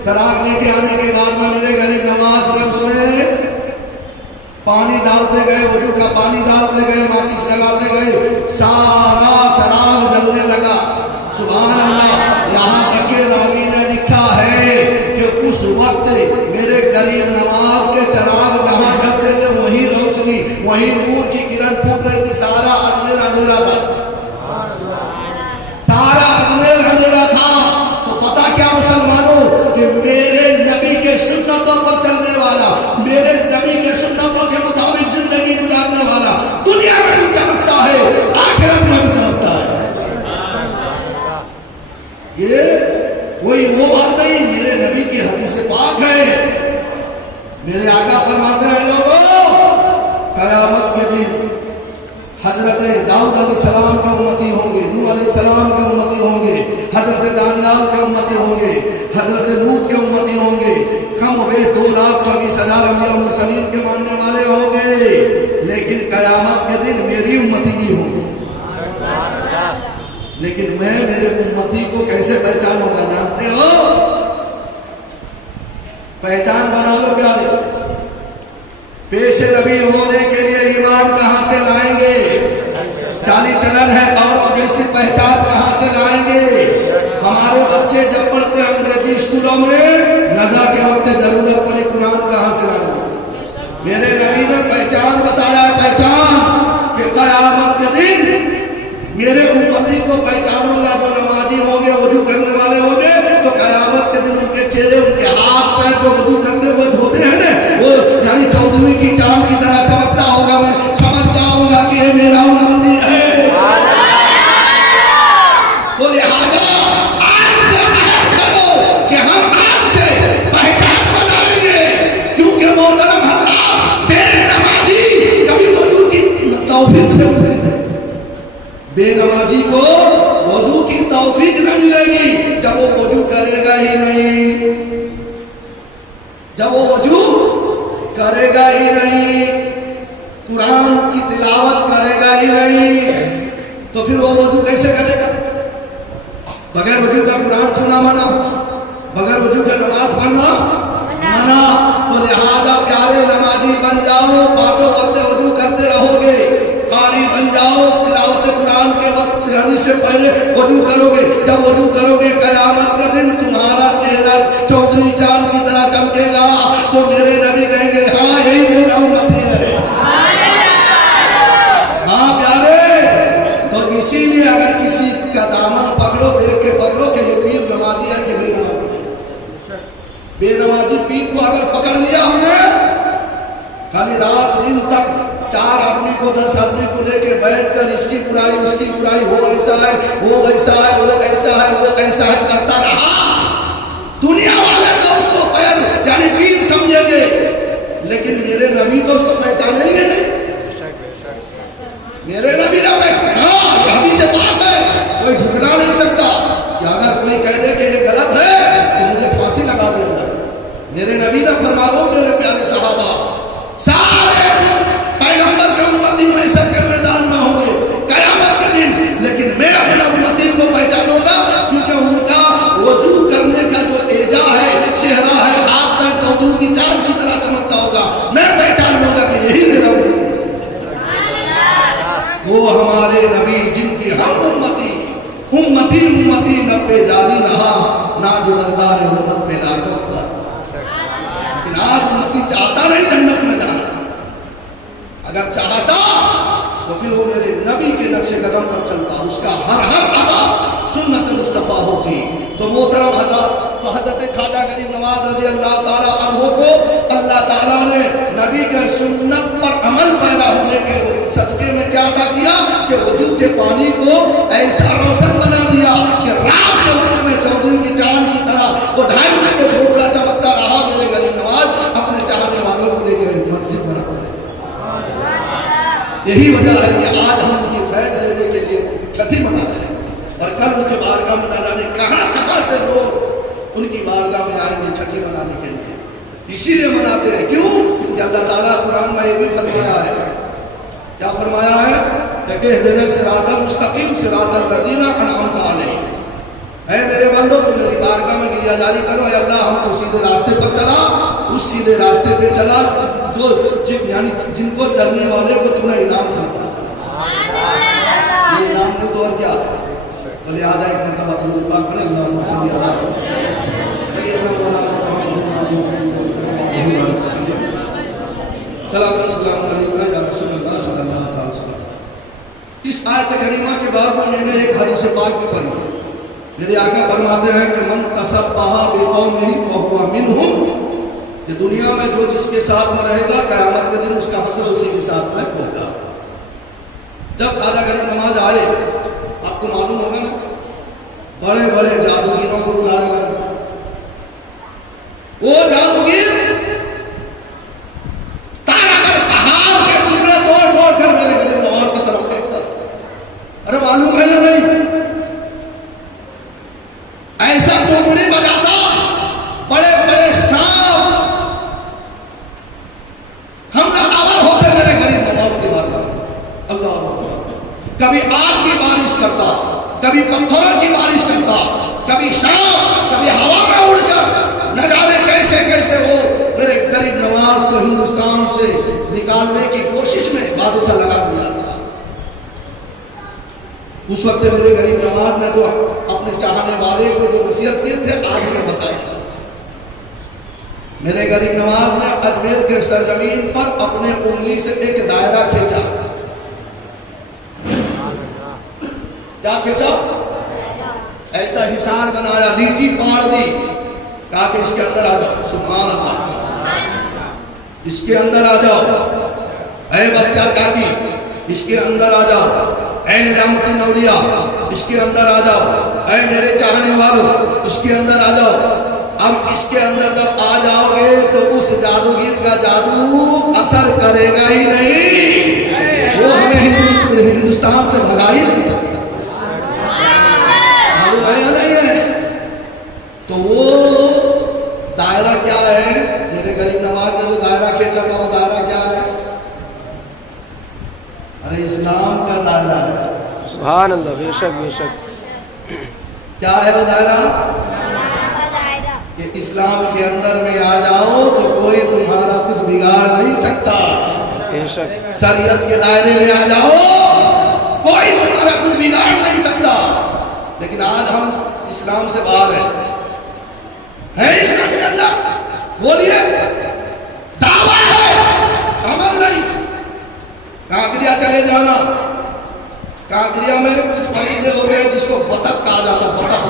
چراغ لے کے آنے کے بعد میں میرے غریب نواز نے اس میں پانی ڈالتے گئے، وضو کا پانی ڈالتے گئے، ماچس لگاتے گئے، سارا چراغ جلنے لگا، سبحان اللہ۔ یہاں تک کہ راوی نے لکھا ہے کہ اس وقت میرے غریب نواز کے چراغ جہاں جلتے تھے وہی روشنی، وہی نور کی کرن پھوٹ رہی تھی، سارا اجمیر اندھیرا تھا، سارا اجمیر اندھیرا تھا۔ تو پتا کیا مسلمانوں کہ میرے نبی کے سنتوں پر چلنے والا، میرے نبی کے سنتوں کے مطابق زندگی گزارنے والا دنیا میں بھی چمکتا ہے، آخرت میں بھی چمکتا ہے۔ یہ کوئی وہ بات نہیں، میرے نبی کی حدیث پاک ہے، میرے آقا فرماتے ہیں لوگوں قیامت کے دن حضرت داؤد علیہ السلام کے امتی ہوں گے، نوح علیہ السلام کے امتی ہوں گے، حضرت دانیال کے امتی ہوں گے، حضرت لوط کے امتی ہوں گے، کم و بیش 2,24,000 انبیاء مرسلین کے ماننے والے ہوں گے، لیکن قیامت کے دن میری امتی بھی ہوں گے۔ لیکن میں میرے امتی کو کیسے پہچانوں گا جانتے ہو؟ پہچان بنا لو پیارے، پیش نبی ہونے کے لیے ایمان کہاں سے لائیں گے؟ چالی چلن ہے اوروں جیسی پہچان کہاں سے لائیں گے؟ ہمارے بچے جب پڑھتے انگریزی اسکولوں میں نزا کے وقت ضرورت پڑی قرآن کہاں سے لائیں گے؟ میرے نبی نے پہچان بتایا، پہچان کہ قیامت کے دن میرے امتی کو پہچانوں گا جو نمازی ہوں گے، وضو کرنے والے ہوں گے، تو قیامت کے دن ان کے چہرے، ان کے ہاتھ پیر جو وضو کرتے ہوئے ہوتے ہیں نا، وہ یعنی 14ویں کی چاند کی طرح چمکتا ہوگا، میں سمجھ جاؤں گا کہ یہ میرا امتی ہے۔ تو لہٰذا آج سے عہد کرو کہ ہم آج سے پہچان بنائیں گے، کیونکہ محترم حضرات بے نمازی کبھی وضو کی توفیق سے ملتی ہے، بے نمازی کو وضو کی توفیق نہ ملے گی جب وہ وضو کرے گا ہی نہیں، جب وہ وضو کرے گا ہی نہیں، قرآن کی تلاوت کرے گا ہی نہیں، تو پھر وہ وضو کیسے کرے گا؟ بغیر وضو کا قرآن سننا منع، بغیر وضو کا نماز پڑھنا منع۔ تو لہذا پیارے نمازی بن جاؤ، پانچوں وقت وضو کرتے رہو گے، قاری بن جاؤ، تلاوت قرآن کے وقت یعنی سے پہلے وضو کرو گے، جب وضو کرو گے قیامت کے دن تمہارا چہرہ 14ویں چاند کی طرح چمکے گا، تو میرے نبی کہیں گے ہاں یہی میرا امتی ہے۔ ہاں پیارے، تو اسی لیے اگر کسی کا دامن پکڑو، دیکھ کے پکڑو کہ یہ پیر نمازی ہے کہ بے نمازی ہے۔ بے نمازی پیر کو اگر پکڑ لیا ہم نے، خالی رات دن تک 4 آدمی کو 10 آدمی کو لے کے بیٹھ کر اس کی برائی اس کی برائی، وہ ایسا ہے وہ ویسا ہے وہ ایسا ہے وہ ایسا ہے کرتا رہا، دنیا والے تو اس کو پیر یعنی پیر سمجھیں گے، لیکن میرے نبی تو اس کو پہچانیں گے نہیں۔ میرے نبی نے پہچانا، یہ حدیث پاک ہے، کوئی جھگڑا نہیں سکتا کہ اگر کوئی کہہ دے کہ یہ غلط ہے تو مجھے پھانسی لگا دیا جائے۔ میرے نبی نے فرمایا، میرے پیارے صحابہ، سارے پیغمبر کے امتی محشر کے میدان میں ہوں گے قیامت کے دن، لیکن میں اپنے امتی کو پہچانوں گا کیونکہ ان کا وضو کرنے کا جو ایجا ہے، چہرہ ہے، ہاتھ پیر 14 کی چاند کی طرح چمکتا ہوگا، میں پہچانوں گا کہ یہی میرا امتی ہے۔ وہ ہمارے نبی جن کی ہم امتی لب پہ جاری رہا، ناز بردار امت پہ لاکھوں سوال، لیکن آج امتی چاہتا نہیں جنت میں جانا، اگر چاہتا تو پھر وہ میرے نبی کے نقش قدم پر چلتا، اس کا ہر ادا سنت مصطفیٰ ہوتی۔ تو محترم حضرت خواجہ غریب نواز رضی اللہ تعالیٰ عنہ کو اللہ تعالیٰ نے نبی کے سنت پر عمل پیدا ہونے کے صدقے میں کیا عطا کیا کہ وجود کے پانی کو ایسا روشن بنا دیا کہ رات کے وقت میں چودھری کی چاند کی طرح وہ 2.5 گھنٹے ٹھوکرا چمکتا رہا. میرے غریب نواز اپنے چاہنے والوں کو لے کے مسجد بناتا ہے. یہی وجہ ہے کہ آج ہم ان کی فیض لینے کے لیے چھٹی منا رہے ہیں اور کل ان کی بارگاہ میں نہ جانے کہاں سے لوگ ان کی بارگاہ میں آئیں گے چھٹی منانے کے لیے. اسی لیے مناتے ہیں. کیوں کہ اللہ تعالیٰ قرآن میں یہ بھی فرمایا ہے. کیا فرمایا ہے کہ اہدنا الصراط المستقیم صراط الذین انعمت علیہم. اے میرے بندو تم میری بارگاہ میں گریہ جاری کرو. اے اللہ ہم کو سیدھے راستے پر چلا, اس سیدھے راستے پہ چلا یعنی جن کو چلنے والے کو تم نے انعام سے یہ انعام ہے تو اور کیا ہے. تو لہٰذا ایک مرتبہ درود پاک پڑھیں. اللہم صلی علی السلام علیکم یا رسول اللہ صلی اللہ علیہ وسلم. اس آیت کریمہ کے بعد میں نے ایک حدیث پاک بھی پڑھی. میرے آقا فرماتے ہیں کہ من تشبہ بقومہ فہو منہم, کہ دنیا میں جو جس کے ساتھ میں رہے گا قیامت کے دن اس کا حشر اسی کے ساتھ میں ہوگا. جب خواجہ غریب نواز آئے, آپ کو معلوم ہوگا نا, بڑے بڑے جادوگروں کو بلایا گیا. وہ جادوگر میرے غریب نواز کی طرف دیکھتا. ارے معلوم ہے یا نہیں, ایسا ٹوکری بجاتا, بڑے بڑے سانپ ہم آور ہوتے میرے غریب نواز کے بارے میں. اللہ اکبر. کبھی آگ کی بارش کرتا, کبھی پتھروں کی بارش کرتا, کبھی سانپ, کبھی ہوا میں اڑ کر نہ جانے کیسے کیسے وہ میرے غریب نواز کو ہندوستان سے نکالنے کی کوشش میں بادشاہ لگا دیا تھا. اس وقت میرے غریب نواز نے جو اپنے چاہنے والے کو جو نصیحت کیے تھے آج میں بتایا. میرے غریب نواز نے اجمیر کے سرزمین پر اپنے انگلی سے ایک دائرہ کھینچا. کیا کھینچا؟ ایسا حصار بنایا, ریتی پاڑ دی, کہا کہ اس کے اندر آ جاؤ. سبحان اللہ. اس کے اندر آ جاؤ. اے بختیار کاکی اس کے اندر آ جاؤ. اے نظامت الاولیاء اس کے اندر آ جاؤ. اے میرے چاہنے والوں اس کے اندر آ جاؤ. اب اس کے اندر جب آ جاؤ گے تو اس جادوگر کا جادو اثر کرے گا ہی نہیں, وہ ہمیں ہندوستان سے بھگا ہی نہیں. نہیں ہے تو وہ دائرہ کیا ہے؟ میرے غریب نواز نے جو دائرہ کھینچا تھا وہ دائرہ کیا ہے؟ ارے اسلام کا دائرہ ہے. سبحان اللہ. بے شک بے شک. کیا ہے وہ دائرہ؟ کہ اسلام کے اندر میں آ جاؤ تو کوئی تمہارا کچھ بگاڑ نہیں سکتا. بے شک. شریعت کے دائرے میں آ جاؤ کوئی تمہارا کچھ بگاڑ نہیں سکتا. لیکن آج ہم اسلام سے باہر ہیں اسلام کے اندر. بولیے دعویٰ ہے, عمل نہیں. کاکریا چلے جانا, کاکریا میں کچھ مریضے ہوتے ہیں جس کو بطخ کہا جاتا. بطخ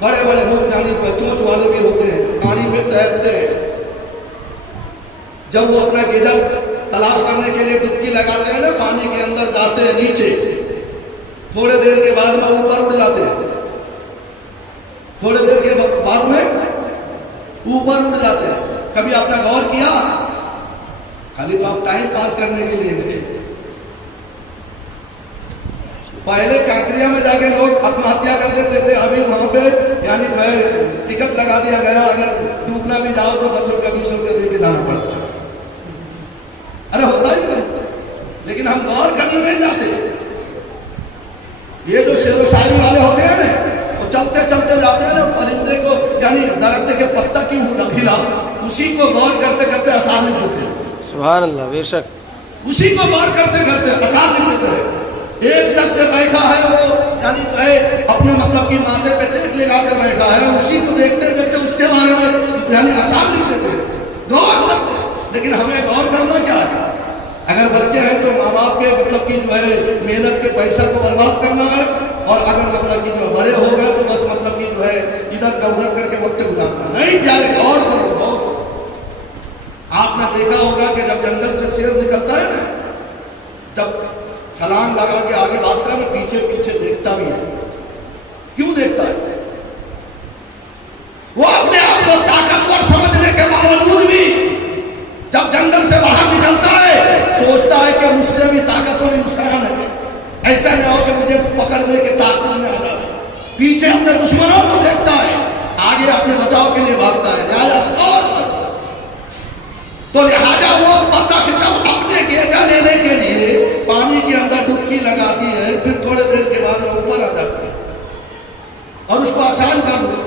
بڑے بڑے لوگ جانی چونچ والے بھی ہوتے ہیں, پانی میں تیرتے ہیں. جب وہ اپنا غذا تلاش کرنے کے لیے ڈبکی لگاتے ہیں نا, پانی کے اندر جاتے ہیں نیچے, تھوڑے دیر کے بعد میں اوپر اڑ جاتے ہیں. تھوڑے دیر کے بعد میں اوپر اڑ جاتے ہیں. کبھی آپ نے غور کیا؟ خالی تو آپ ٹائم پاس کرنے کے لیے گئے. پہلے کاکریا میں جا کے لوگ آتمہتیا کر دیتے تھے. ابھی وہاں پہ یعنی ٹکٹ لگا دیا گیا, اگر ڈوبنا بھی جاؤ تو 10 روپیہ 20 روپیہ دے کے جانا پڑتا ہے. ارے ہوتا ہی نہیں, لیکن ہم غور کرنے نہیں جاتے. یہ جو شعر و شاعری والے ہوتے ہیں نا, وہ چلتے چلتے جاتے ہیں نا, پرندے کو یعنی درخت کے پتا کیوں ہلا, اسی کو غور کرتے کرتے آثار لکھ دیتے ہیں. سبحان اللہ. بے شک. اسی کو غور کرتے کرتے آثار لکھ دیتے ہیں. ایک شخص سے بیٹھا ہے وہ یعنی اپنے مطلب کی ماتھے پہ ٹیک لگا کے بیٹھا ہے, اسی کو دیکھتے دیکھتے اس کے بارے میں یعنی آثار لکھ دیتے ہیں, غور کرتے. لیکن ہمیں غور کرنا کیا ہے؟ اگر بچے ہیں تو ماں باپ کے مطلب کی جو ہے محنت کے پیسہ کو برباد کرنا ہے, اور اگر مطلب کی جو بڑے ہو گئے تو بس مطلب کی جو ہے ادھر کا ادھر کر کے وقت گزارنا نہیں. پیارے غور کرو, غور. آپ نے دیکھا ہوگا کہ جب جنگل سے شیر نکلتا ہے نا، جب چھلانگ لگا کے آگے بھاگتا ہے نا، پیچھے پیچھے دیکھتا بھی ہے. کیوں دیکھتا ہے؟ وہ اپنے آپ کو طاقتور سمجھنے کے باوجود بھی جب جنگل سے باہر نکلتا ہے سوچتا ہے کہ مجھ سے بھی طاقتور انسان ہے، ایسا نہ ہو کہ مجھے پکڑنے کے طاقت میں آ جائے. پیچھے اپنے دشمنوں کو دیکھتا ہے، آگے اپنے بچاؤ کے لیے بھاگتا ہے. لہذا وہ بطخ جب اپنے گیجا لینے کے لیے پانی کے اندر ڈبکی لگاتی ہے، پھر تھوڑے دیر کے بعد وہ اوپر آ جاتی ہے. اور اس کو آسان کر دو،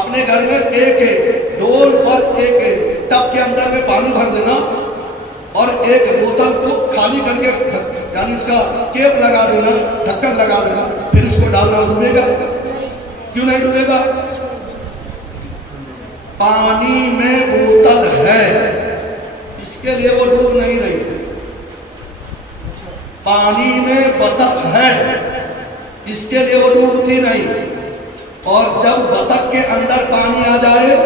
اپنے گھر میں ایک ڈول پر ایک ٹب کے اندر میں پانی بھر دینا اور ایک بوتل کو خالی کر کے یعنی اس کا کیپ لگا دینا، ڈھکن لگا دینا، پھر اس کو ڈالنا. ڈوبے گا؟ کیوں نہیں ڈوبے گا؟ پانی میں بوتل ہے، اس کے لیے وہ ڈوب نہیں رہی. پانی میں بطخ ہے، اس کے لیے وہ ڈوبتی نہیں. اور جب بطخ کے اندر پانی آ جائے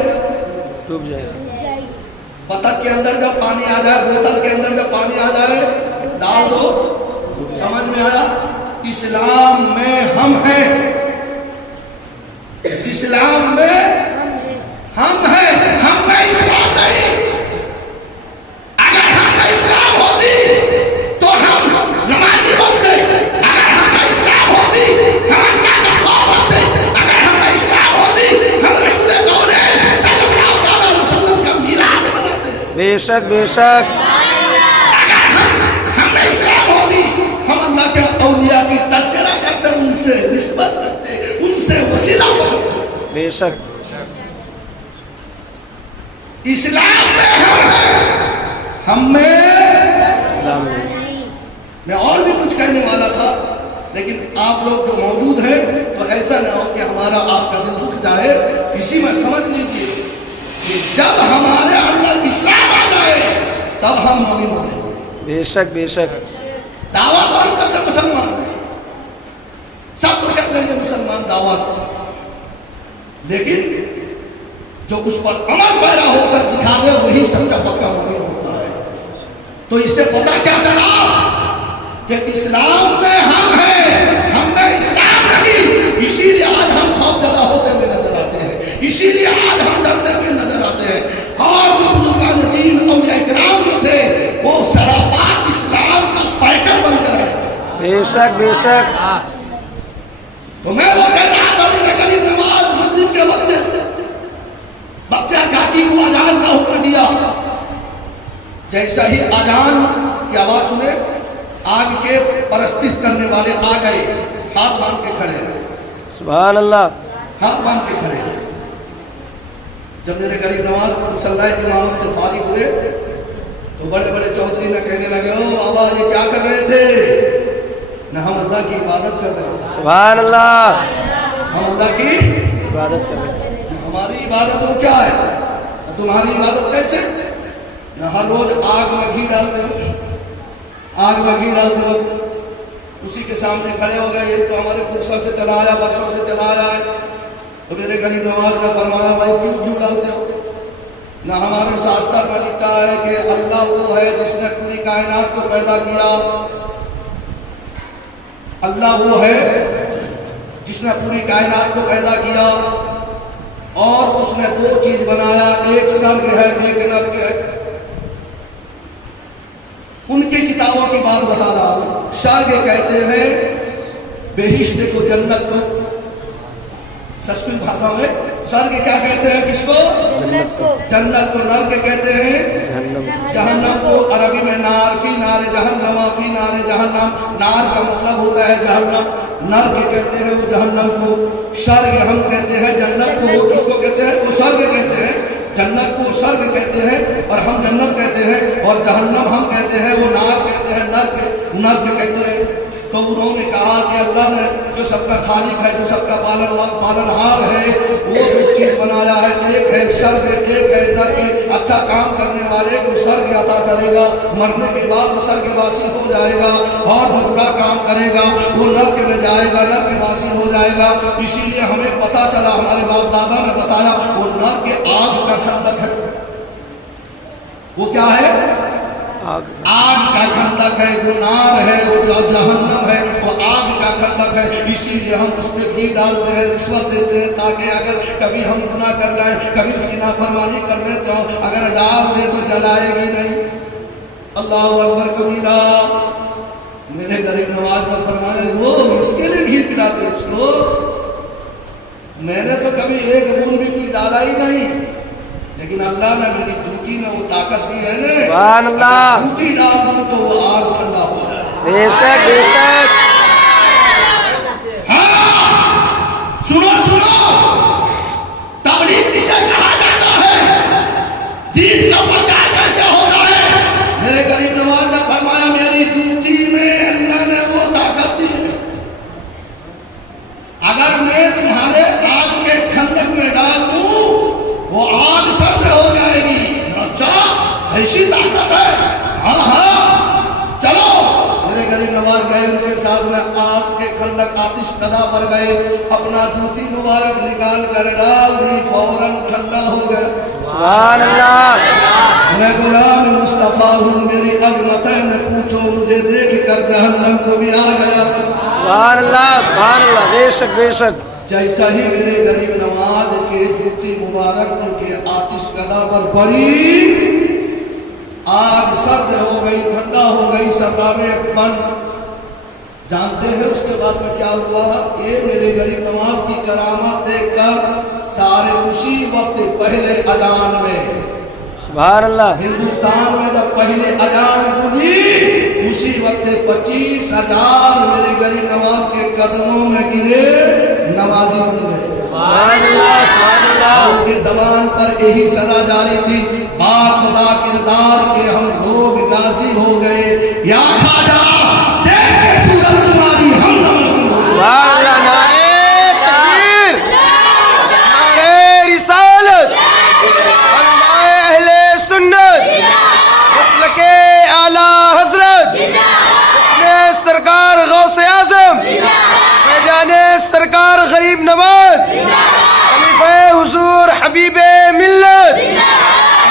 ڈوب جائے. بطخ کے اندر جب پانی آ جائے، بوتل کے اندر جب پانی آ جائے ڈال دو. سمجھ میں آیا؟ اسلام میں ہم ہیں، اسلام میں ہم ہیں، ہم میں اسلام نہیں. اگر ہم میں اسلام ہوتی تو ہم نمازی بنتے، اگر ہم میں اسلام ہوتی ہم اللہ کا خوف رکھتے، اگر ہم میں اسلام ہوتی ہم رسول کونین صلی اللہ تعالی علیہ وسلم کا میلاد مناتے. بے شک بے شک. اگر ہم میں اسلام ہوتی ہم اللہ کے اولیاء کی تذکرہ کرتے، ان سے نسبت رکھتے، ان سے وسیلہ پکڑتے. بے شک. اسلام میں ہم ہیں، ہم میں اسلام میں. اور بھی کچھ کہنے والا تھا لیکن آپ لوگ جو موجود ہیں تو ایسا نہ ہو کہ ہمارا آپ کا دل دکھ جائے. اسی میں سمجھ لیجیے کہ جب ہمارے اندر اسلام آ جائے تب ہم مومن ہیں. بے شک بے شک. دعویٰ تو ہم کرتے مسلمان ہیں، سب تو کہہ لیں گے مسلمان دعویٰ، لیکن جو اس پر عمل پیرا ہو کر دکھا دے وہی سچا پکا مومن ہوتا ہے. تو اس سے پتہ کیا چلا کہ اسلام میں ہم ہیں، ہم میں اسلام نہیں. اسی لیے آج ہم خوف زدہ ہوتے ہوئے نظر آتے ہیں، اسی لیے آج ہم ڈرتے ہوئے نظر آتے ہیں. اور جو بزرگان دین اولیاء کرام جو تھے وہ سراپاک اسلام کا پیکر بن کر آئے. بے شک بے شک. تو میں وہ کہہ رہا تھا میرے قریب نماز مسجد کے وقت بچہ چاچی کو اذان کا حکم دیا. جیسا ہی اذان کی آواز سنے آگ کے پرستش کرنے والے آ گئے، ہاتھ باندھ کے کھڑے. سبحان اللہ. ہاتھ باندھ کے کھڑے. جب میرے قریب نماز مصلی امامت سے فارغ ہوئے تو بڑے بڑے چودھری نے کہنے لگے، او بابا یہ کیا کر رہے تھے؟ نہ ہم اللہ کی عبادت کر رہے ہیں. سبحان اللہ. ہم اللہ کی عبادت کر رہے ہیں. ہماری عبادت وہ کیا ہے؟ تمہاری عبادت کیسے؟ نہ ہر روز آگ میں گھی ڈالتے ہو، آگ میں گھی ڈالتے بس اسی کے سامنے کھڑے ہو گئے، یہ تو ہمارے پرسوں سے چلا آیا، برسوں سے چلا آیا ہے. تو میرے غریب نواز نے فرمایا، بھائی کیوں ڈالتے ہو؟ نہ ہمارے شاستر میں لکھا ہے کہ اللہ وہ ہے جس نے پوری کائنات کو پیدا کیا. اللہ وہ ہے جس نے پوری کائنات کو پیدا کیا اور اس نے دو چیز بنایا، ایک سرگ ہے ایک نرک ہے. ان کی کتابوں کی بات بتا رہا ہوں. سرگ کہتے ہیں بہشت کو، جنت کو. سنسکرت بھاشا میں سرگ کیا کہتے ہیں؟ کس کو؟ جنت کو. جنت کو. نرک کہتے ہیں جہنم. جہنم کو. عربی میں نار، فی نار جہنم، فی نار جہنم. نار کا مطلب ہوتا ہے جہنم. نرک کہتے ہیں وہ جہنم کو. سرگ ہم کہتے ہیں جنت کو. وہ کس کو کہتے ہیں؟ وہ سرگ کہتے ہیں. جنت کو سرگ کہتے ہیں اور ہم جنت کہتے ہیں، اور جہنم ہم کہتے ہیں، وہ نار کہتے ہیں، نرک کہتے ہیں. تو انہوں نے کہا کہ اللہ نے جو سب کا خالق ہے، جو سب کا پالنہار ہے، وہ دو چیز بنایا ہے، ایک ہے سرگ، ایک ہے نرک. اچھا کام کرنے والے کو سرگ عطا کرے گا، مرنے کے بعد وہ سرگ واسی ہو جائے گا، اور جو برا کام کرے گا وہ نرک میں جائے گا، نرک واسی ہو جائے گا. اسی لیے ہمیں پتہ چلا، ہمارے باپ دادا نے بتایا، وہ نرک آگ کا کھندک ہے. وہ کیا ہے؟ آگ کا خندق ہے، جو نار ہے، وہ جو جہنم ہے وہ آگ کا خندق ہے. اسی لیے ہم اس پہ گھی ڈالتے ہیں، رشوت دیتے ہیں، تاکہ اگر کبھی ہم گناہ کر لائیں، کبھی اس کی نافرمانی کر لیں تو اگر ڈال دے تو جلائے گی نہیں. اللہ اکبر کبیرہ. میرے غریب نواز نے فرمایا وہ اس کے لیے گھی پلاتے اس کو. میں نے تو کبھی ایک بوند بھی کچھ ڈالا ہی نہیں، لیکن اللہ نے میری جوتی میں وہ طاقت دی ہے نا، سبحان اللہ. جوتی ڈال دوں تو وہ آگ ٹھنڈا ہو جائے. بے شک بے شک. ہاں سنو سنو، تبلیغ کسے کہا جاتا ہے؟ دین کا پرچار کیسے ہوتا ہے؟ میرے غریب نواز نے فرمایا میری جوتی میں اللہ نے وہ طاقت دی ہے، اگر میں تمہارے آگ کے خندق میں ڈال دوں وہ آگ سرد ہو جائے گی. اچھا ایسی طاقت ہے؟ ہاں ہاں چلو. میرے غریب نواز گئے، ان کے ساتھ میں آگ کے خندق آتش کدہ پر گئے، اپنا جوتی مبارک نکال کر ڈال دی، فوراً ٹھنڈا ہو گیا. سبحان اللہ. میں غلام مصطفیٰ ہوں، میری عظمتیں نے پوچھو، مجھے دیکھ کر جہنم کو بھی آ گیا. سبحان اللہ سبحان اللہ. بے شک بے شک. جیسا ہی میرے غریب نواز کے جوتی مبارک ان کے آتش کدہ پر پڑی، آگ سرد ہو گئی، ٹھنڈا ہو گئی، سرابے بند. جانتے ہیں اس کے بعد میں کیا ہوا؟ یہ میرے غریب نواز کی کرامت دیکھ کر سارے اسی وقت پہلے اذان میں، سبحان اللہ. ہندوستان میں جب پہلے اذان گونجی اسی وقت 25,000 میرے غریب نواز کے قدموں میں گرے، نمازی بن گئے. سبحان اللہ سبحان اللہ. ان کی زبان پر یہی صدا جاری تھی، با خدا کردار کے ہم لوگ غازی ہو گئے، یا خواجہ دیکھ کے صورت تمہاری ہم نمازی ہو گئے. سبحان اللہ. نعرہ تکبیر، نعرہ رسالت، علماء اہل سنت، مسلک اعلیٰ حضرت، حسن سرکار غوث اعظم فیضان سرکار غریب نواز، خلیفہ حضور حبیب ملت.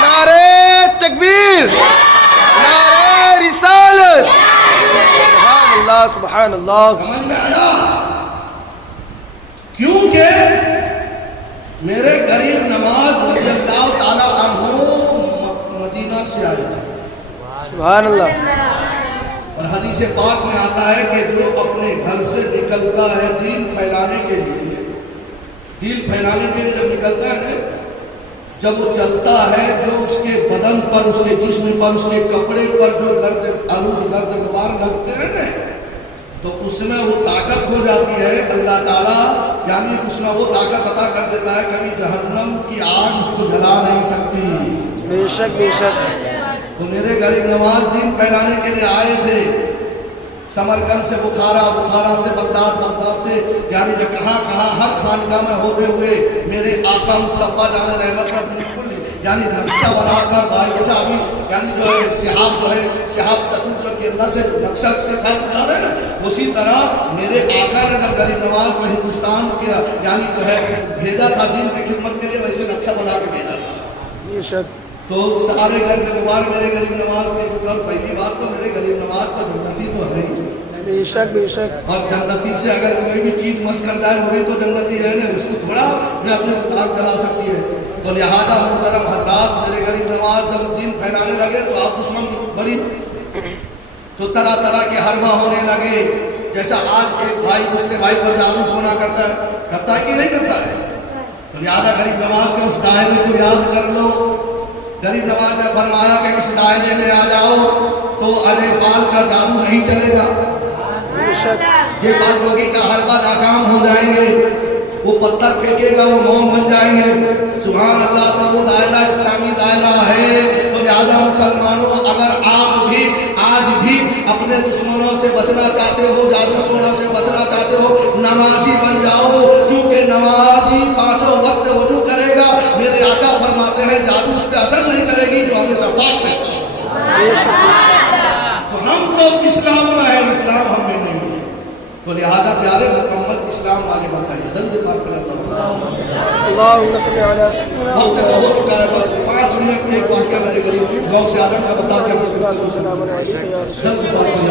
نعرہ تکبیر، نعرہ رسالت. سبحان اللہ سبحان اللہ. سمجھ میں آیا؟ کیونکہ میرے غریب نواز رضی اللہ تعالیٰ عنہ مدینہ سے آئے تھے، سبحان اللہ. اور حدیث پاک میں آتا ہے کہ جو اپنے گھر سے نکلتا ہے دین پھیلانے کے لیے، دین پھیلانے کے لیے جب نکلتا ہے نا، جب وہ چلتا ہے جو اس کے بدن پر، اس کے جسم پر، اس کے کپڑے پر جو گرد غبار لگتے ہیں نا، تو اس میں وہ طاقت ہو جاتی ہے. اللہ تعالیٰ یعنی اس میں وہ طاقت عطا کر دیتا ہے، کبھی جہنم کی آگ اس کو جلا نہیں سکتی. بے شک بے شک. تو میرے غریب نواز دین پھیلانے کے لیے آئے تھے، سمرقند سے بخارا، بخارا سے بغداد، بغداد سے یعنی جو کہاں کہاں ہر خانقاہ میں ہوتے ہوئے میرے آقا مصطفیٰ جان رحمت کا بالکل یعنی نقشہ بنا کر بھائی جیسا ابھی یعنی جو ہے سیاحت چتر جو کیرلا سے نقشہ اس کے ساتھ بتا رہے ہیں نا، اسی طرح میرے آقا نے جب غریب نواز کو ہندوستان کیا یعنی جو ہے بھیجا تھا دین کی خدمت کے لیے، ویسے نقشہ بنا کے بھیجا تھا. بے شک. تو سارے گھر کے غبار میرے غریب نواز کے اوپر. پہلی بات تو میرے غریب نواز کا جنتی تو ہے ہی، بے شک بے شک. اور جنتی سے اگر کوئی بھی چیز مس کر جائے وہ بھی تو جنتی ہے نا، اس کو تھوڑا میں اپنے آگ جلا سکتی ہے. تو لہٰذا محترم حضرات میرے غریب نواز جب دین پھیلانے لگے تو آپ دشمن بڑی تو طرح طرح کے حربہ ہونے لگے. جیسا آج ایک بھائی دوسرے بھائی پر جادو ٹونا کرتا ہے کہ نہیں کرتا ہے. تو لہٰذا غریب نواز کے اس دائرے کو یاد کر لو. غریب نواز نے فرمایا کہ اس دائرے میں آ جاؤ تو ارے بال کا جادو نہیں چلے گا، یہ بال لوگی کا حربہ ناکام ہو جائیں گے، وہ پتھر پھینکے گا وہ موم بن جائیں گے. سبحان اللہ. تو وہ دائرہ اسلامی دائرہ ہے. تو لہٰذا مسلمانوں اگر آپ بھی آج بھی اپنے دشمنوں سے بچنا چاہتے ہو، جادو ٹونا سے بچنا چاہتے ہو، نمازی بن جاؤ. کیونکہ نمازی 5 وقت وضو کرے گا. میرے آقا فرماتے ہیں جادو اس پہ اثر نہیں کرے گی جو ہمیشہ پاک رہتا ہے. تو ہم تو اسلام میں ہیں، اسلام ہم میں نہیں ہے. تو لہذا پیارے مکمل اسلام والے بتائیے درود پاک پر اللهم صل على سيدنا وقت کا ہو چکا ہے، بس 5 منٹ میں ایک واقعہ میں نے غریب غوث اعظم کا بتا کے درود پاک پر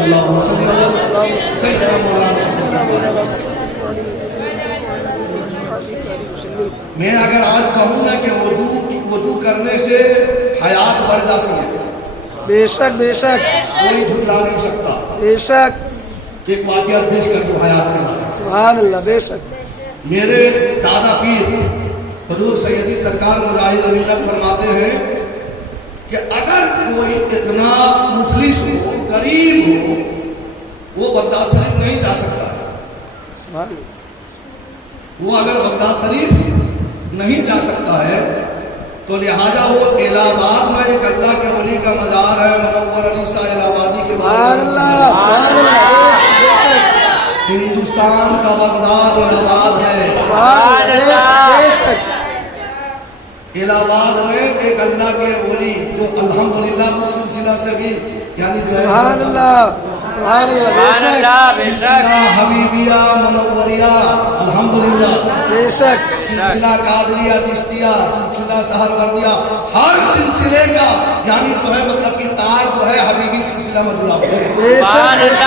اللہ صلی اللہ علیہ سیدنا مولانا۔ میں اگر آج کہوں گا کہ وضو کرنے سے حیات بڑھ جاتی ہے، بے شک بے شک کوئی جھٹلا نہیں سکتا۔ بے شک ایک واقعہ پیش کر دو حیات کے بارے میں۔ سبحان اللہ بے شک میرے دادا پیر حضور سیدی سرکار مجاہد ملت فرماتے ہیں کہ اگر کوئی اتنا مفلس ہو، غریب ہو، وہ بغداد شریف نہیں جا سکتا، وہ اگر بغداد شریف نہیں جا سکتا ہے تو لہذا وہ الہ آباد میں ایک اللہ کے ولی کا مزار ہے، منور علی شاہ الہ آبادی کے ہندوستان کا بغداد الہ آباد ہے۔ الہ آباد میں ایک اللہ کے ولی جو الحمدللہ اس سلسلہ سے بھی یعنی سبحان اللہ سبحان اللہ بے شک حبیبیہ منوریہ الحمدللہ بے شک سلسلہ قادریہ چشتیہ سلسلہ سہروردیہ ہر سلسلے کا یعنی جو ہے مطلب کہ تار جو ہے حبیبی سلسلہ میں جڑا ہوا ہے۔ بے شک بے شک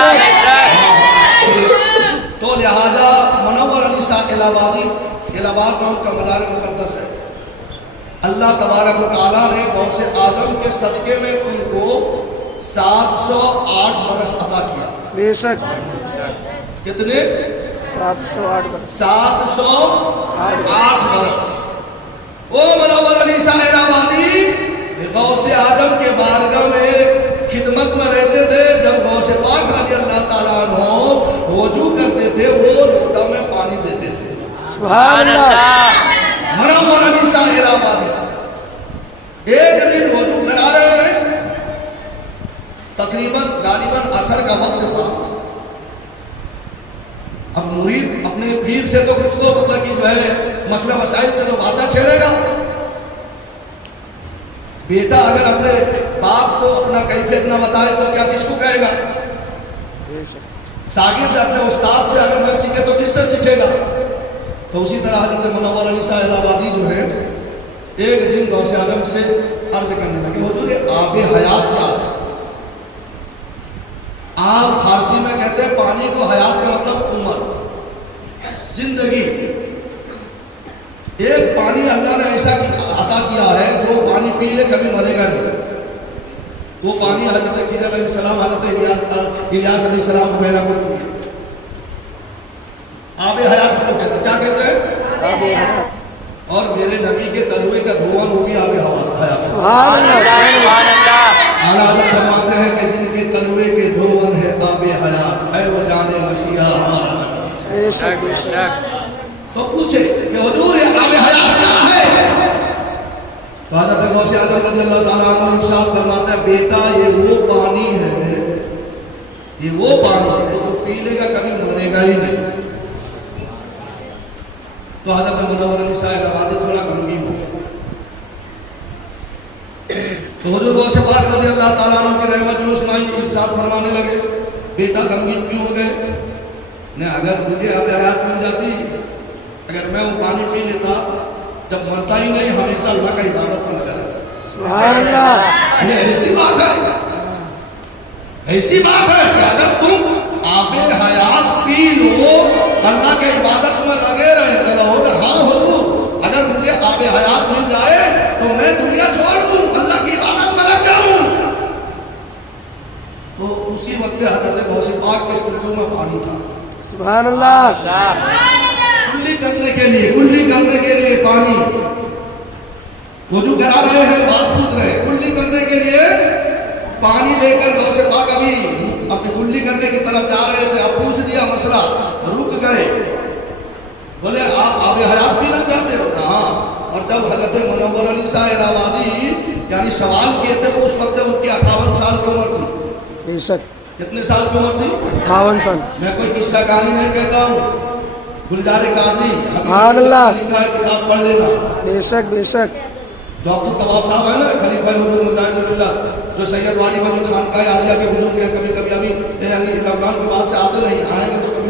تو لہذا منور علی شاہ الہ آبادی الہ آباد میں ان کا مزار مقدس ہے۔ اللہ تبارک و تعالیٰ نے غوث اعظم کے صدقے میں ان کو 708 برس عطا کیا۔ بے شک کتنے؟ 708 برس 708 برس۔ او منور علی شاہ الہ آبادی غوث اعظم کے بارگاہ میں خدمت میں رہتے تھے۔ جب غوث پاک رضی اللہ تعالیٰ عنہ وضو کرتے تھے وہ لوٹا میں پانی دیتے تھے۔ سبحان اللہ منور علی شاہ الہ آبادی ایک دن وضو کرا رہے ہیں، غالباً عصر کا وقت تھا۔ اب مرید اپنے پیر سے تو کچھ تو مطلب کہ جو ہے مسئلہ مسائل سے تو باتیں چھیڑے گا۔ بیٹا اگر اپنے باپ کو اپنا کیفیت نہ بتائے تو کیا کس کو کہے گا؟ شاگرد اپنے استاد سے اگر نہ سیکھے تو کس سے سیکھے گا؟ تو اسی طرح حضرت منور علی شاہ الہ آبادی جو ہے ایک دن غوث اعظم سے عرض کرنے لگے، حضور یہ آب حیات کیا ہے؟ آپ فارسی میں کہتے ہیں پانی کو حیات کا مطلب عمر، زندگی۔ ایک پانی اللہ نے ایسا عطا کیا ہے جو پانی پی لے کبھی مرے گا نہیں۔ وہ پانی حضرت خضر علیہ السلام حضرت الیاس علیہ السلام وغیرہ کو پیا۔ آب حیات کس کو کہتے ہیں؟ کیا کہتے ہیں؟ آب حیات۔ اور میرے نبی کے تلوے کا دھواں وہ بھی آب حیات۔ سبحان اللہ اعلیٰ حضرت فرماتے ہیں کہ جن کے تلوے کے دھون ہے آب حیات، اے وہ جانے مشیہ ہمارا۔ بے شک بے شک تو پوچھے کہ حضور یہ آب حیات کیا ہے؟ تو حضرت غوث اعظم رضی اللہ تعالیٰ عنہ ارشاد فرماتا ہے بیٹا یہ وہ پانی ہے، یہ وہ پانی ہے جو پی لے گا کبھی مرے گا ہی نہیں۔ تو حضرت منور علی شاہ الہ آبادی تھوڑا غمگین ہو گیا۔ تو حضور غوث پاک رضی اللہ تعالیٰ عنہ کی رحمت جو اسماعیل ارشاد فرمانے لگے بیٹا غمگین کیوں ہو گئے؟ نے اگر مجھے آب حیات مل جاتی، اگر میں وہ پانی پی لیتا، جب مرتا ہی نہیں ہمیشہ اللہ کا عبادت میں لگا رہتا۔ سبحان اللہ ایسی بات ہے، ایسی بات ہے کہ اگر تم آب حیات پی لو اللہ کے عبادت میں لگے رہے ہاں حضور اگر مجھے آب حیات مل جائے تو میں دنیا چھوڑ دوں اللہ کی عبادت میں لگ جاؤں۔ تو اسی وقت حضرت غوث پاک کے چلو میں پانی تھا۔ سبحان اللہ کلی کرنے کے لیے پانی، وضو کرا رہے ہیں بات پوچھ رہے ہیں، کلی کرنے کے لیے پانی لے کر غوث پاک ابھی اپنی کلی کرنے کی طرف جا رہے تھے۔ اب پوچھ دیا مسئلہ، رک گئے، بولے آپ آب حیات پینا چاہتے ہو؟ ہاں۔ اور جب حضرت منور علی شاہ الہ آبادی یعنی سوال کیے تھے اس وقت ان کی 58 سال کی عمر تھی۔ بے شک کتنے سال کی عمر تھی؟ 58 سال۔ میں کوئی قصہ کہانی نہیں کہتا ہوں، گلزار قادری سبحان اللہ لکھا ہے کتاب پڑھ لینا۔ بے شک بے شک جو عبد الطواب صاحب ہے نا خلیفہ حضور مجاہد اللہ جو سید واڑی میں جو خانقاہ عالیہ کے بزرگ ہیں، کبھی کبھی ابھی یعنی لاک ڈاؤن کے بعد سے آتے نہیں، آئیں گے تو کبھی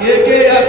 KKS,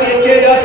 KKS,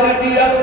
PTS,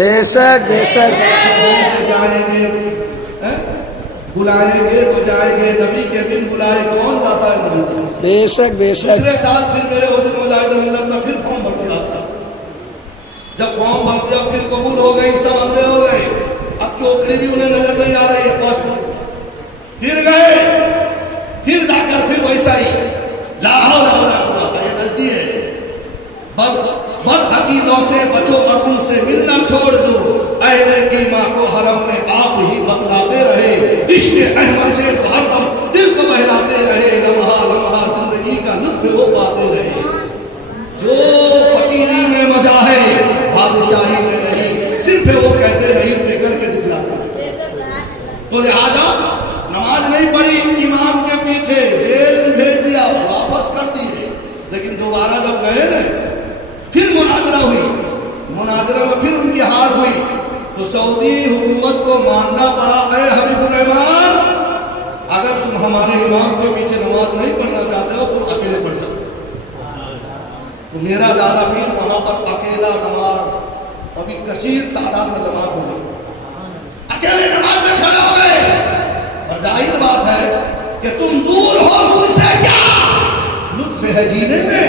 بے شک بے شک جائیں گے بلائیں گے تو جائیں گے، نبی کے دن بلائے کون جاتا ہے مدینہ؟ بے شک بے شک پچھلے سال پھر میرے حضور مجاہد ملت میں پھر فارم بھر دیا تھا، جب فارم بھر دیا پھر قبول ہو گئی، سب اندھے ہو گئے، اب چوکری بھی انہیں نظر نہیں آ رہی ہے، پوسٹ پھر گئے، پھر جا کر پھر ویسا ہی لا حول ولا قوت، یہ غلطی ہے، بد عقیدوں سے بچو اور ان سے ملنا چھوڑ دو، اہل کی ماں کو حرم میں آپ ہی بتلاتے رہے، عشق احمد سے تو ہر دم دل کو بہلاتے رہے، لمحہ لمحہ زندگی کا لطف وہ پاتے رہے، جو فقیری میں مزہ ہے بادشاہی میں نہیں، صرف وہ کہتے نہیں دے کر کے دکھلاتا، تو لہذا نماز نہیں پڑھی امام کے پیچھے، جیل میں بھیج دیا، واپس کر دیے، لیکن دوبارہ جب گئے نا پھر مناظرہ ہوئی، مناظرہ میں پھر ان کی ہار ہوئی، تو سعودی حکومت کو ماننا پڑا، اے حبیب الرحمان اگر تم ہمارے امام کے پیچھے نماز نہیں پڑھنا چاہتے ہو تم اکیلے پڑھ سکتے ہو، تو میرا دادا پیر وہاں پر اکیلا نماز ابھی کثیر تعداد میں جماعت ہو گئی، اکیلے نماز میں کھڑے ہو گئے، اور ظاہر بات ہے کہ تم دور ہو مجھ سے کیا لطف ہے جینے میں،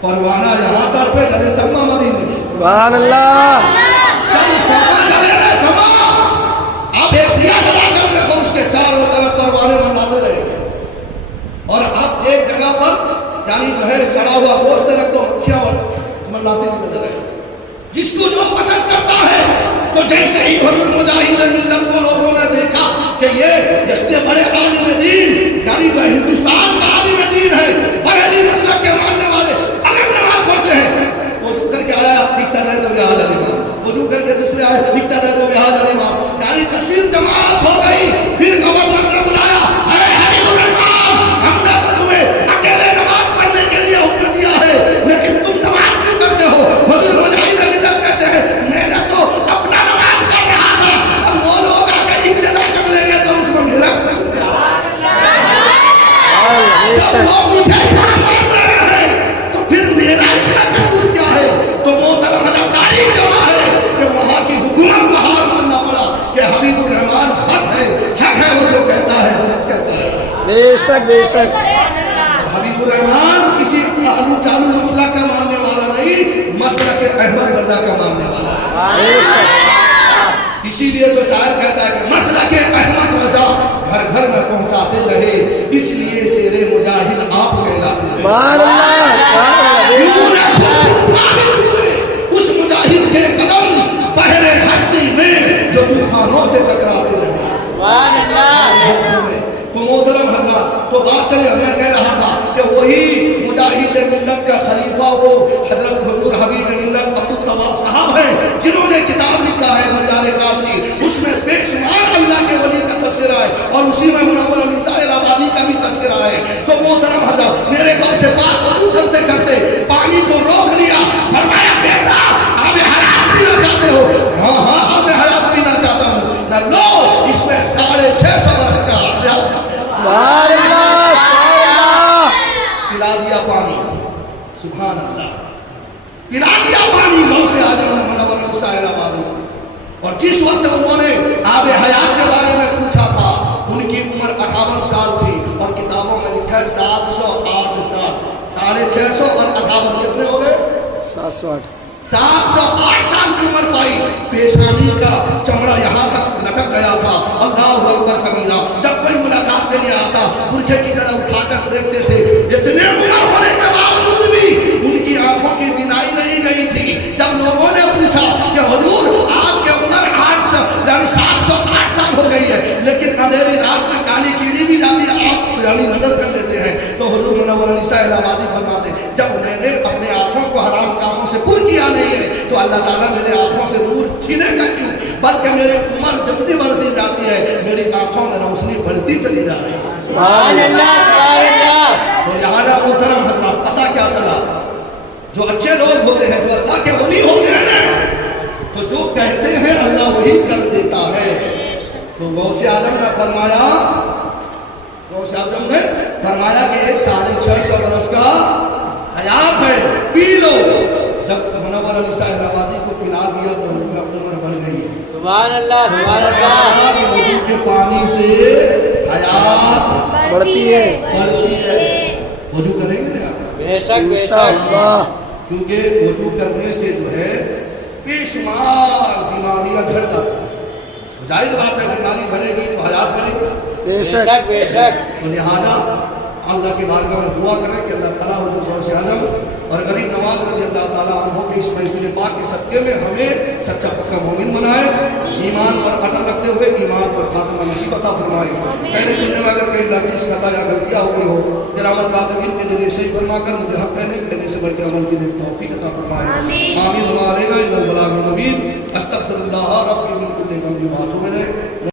پروانہ یہاں پر پہ جلے سما مدینے، سبحان اللہ، جب سما جلے رہے سما، آپ ایک دیا جلا کر دیکھو اس کے چاروں طرف پروانے مناتے رہے، اور آپ ایک جگہ پر یعنی جو ہے سڑا ہوا گوشت رکھ دو مکھیاں مناتے نظر آئے، جس کو جو پسند کرتا ہے، تو جیسے ہی حضور مجاہد ملت کو لوگوں نے دیکھا کہ یہ اتنے بڑے عالم دین یعنی جو ہندوستان کا عالم دین ہے، بریلوی مسلک کے ماننے والے الگ نماز پڑھتے ہیں، وضو کر کے آیا ٹھیک رہے تو بہاد علی ماں، وضو کر کے دوسرے آئے ٹھیک رہے تو بہاد علی ماں، یعنی کثیر جماعت ہو گئی، پھر گورنر نے بلایا، اے حبیب الرحمان ہم نے تو تمہیں اکیلے نماز پڑھنے کے لیے حکم دیا ہے، لیکن تم جماعت کیوں کرتے ہو؟ حضور مجاہد ملت کہتے ہیں میں نے تو اپنا نماز پڑھ رہا تھا، اب وہ لوگ آ کر ابتدا کر لیں گے تو اس میں میرا قصور کیا؟ جب لوگ مجھے ایمان مان رہے ہیں تو پھر میرا اس میں قصور کیا ہے؟ تو محترم حضرت تاریخ گواہ ہے کہ وہاں کی حکومت کو ہار ماننا پڑا کہ حبیب الرحمان حق ہے وہ جو کہتا ہے سچ کہتا ہے، بے شک بے شک، حبیب الرحمان کسی آلو چالو مسئلہ کا ماننے والا نہیں، مسئلہ کے احمد رضا کا ماننے والا ہے، بے شک، اسی لیے تو شاعر کہتا ہے کہ مسئلہ کے احمد رضا گھر گھر میں پہنچاتے رہے، اس لیے شیر مجاہد آپ کہلاتے ہیں، سبحان اللہ، سبحان اللہ، بے شک، اس مجاہد کے قدم پہلے ہستی میں جو طوفانوں سے ٹکراتے رہے، سبحان اللہ، تو محترم حضرات تو بات چلے، میں کہہ رہا تھا کہ وہی مجاہد ملت کا خلیفہ وہ حضرت حضور حبیب ملت عبدالتواب صاحب ہیں، جنہوں نے کتاب لکھا ہے مدار قادری، اس میں بے شمار اللہ کے ولی کا تذکرہ ہے، اور اسی میں منور علی شاہ الہٰبادی کا بھی تذکرہ ہے، تو محترم حضرات میرے قول سے پاک وضو کرتے کرتے پانی کو روک لیا، فرمایا بیٹا آب حیات پینا چاہتے ہو؟ ہاں ہاں آب حیات پینا چاہتا ہوں، نہ لو اس میں 650 برس کا سبحان اللہ، سبحان اللہ، پلا دیا پانی، سبحان اللہ، پلا دیا پانی غوث سے اعظم نے منور علی شاہ الہٰبادی، اور جس وقت انہوں نے آب حیات کے بارے میں پوچھا تھا ان کی عمر 58 سال تھی، اور کتابوں میں لکھا ہے 708 سال، 650 اور 58 کتنے ہو گئے؟ 708، 708 سال کی عمر پائی، پیشانی کا چمڑا یہاں تک لٹک گیا تھا، اللہ اکبر کبیرہ، جب کوئی ملاقات کے لیے آتا برکھے کی طرح اٹھا کر دیکھتے تھے، اتنے عمر ہونے کے باوجود بھی ان کی آنکھوں کی بینائی نہیں گئی تھی، جب لوگوں نے پوچھا کہ حضور آپ کے عمر 708 سال ہو گئی ہے لیکن اندھیری رات میں کالی کیڑی بھی جاتی ہے آپ یعنی نظر کر لیتے ہیں، تو حضور منور علی شاہ الہٰبادی فرماتے جب میں نے اپنے آنکھوں کو حرام کاموں سے پر کیا نہیں ہے تو اللہ تعالیٰ میرے آنکھوں سے نور چھینے گا کیوں، بلکہ میری عمر جتنی بڑھتی جاتی ہے میری آنکھوں میں روشنی بڑھتی چلی جا رہی ہے، سبحان اللہ، سبحان اللہ، تو لہٰذا محترم حضرات پتہ کیا چلا، جو اچھے لوگ ہوتے ہیں جو اللہ کے ولی ہوتے ہیں نا تو جو کہتے ہیں اللہ وہی کر دیتا ہے، تو غوث اعظم نے فرمایا، غوث اعظم نے فرمایا کہ ایک 650 برس کا حیات ہے، پی لو، جب منور علی شاہ الہٰبادی کو پلا دیا تو ان کا سبحان اللہ سبحان پتہ چلا اللہ کہ وضو کے پانی سے حیات بڑھتی ہے بڑھتی ہے. وضو کریں گے نا آپ؟ بے شک بے شک انشاءاللہ. کیونکہ وضو کرنے سے جو ہے بے شمار بیماریاں جھڑ جاتی ہیں. ظاہر بات ہے بیماری جھڑے گی تو حیات بڑھے گی. بے بے شک. شک بے شک تو لہٰذا اللہ کے بارگاہ میں دعا کریں کہ اللہ تعالیٰ حضرت غوث اعظم اور غریب نواز رضی اللہ تعالیٰ عنہ کے اس محفل پاک کے صدقے میں ہمیں سچا پکا مومن بنائے, ایمان پر قدم رکھتے ہوئے ایمان پر خاتمہ نصیب عطا فرمائے. کہنے سننے میں اگر کہیں لڑکی سے خطا یا غلطیاں ہو گئی ہو گرامر قادرین کے ذریعے صحیح فرما کر مجھے حق کہنے سے بڑھ کے عمل کی توفیق عطا فرمائے. آمین. وما علینا الا البلاغ المبین. استغفر اللہ ربی من کل ذنب واتوب الیہ.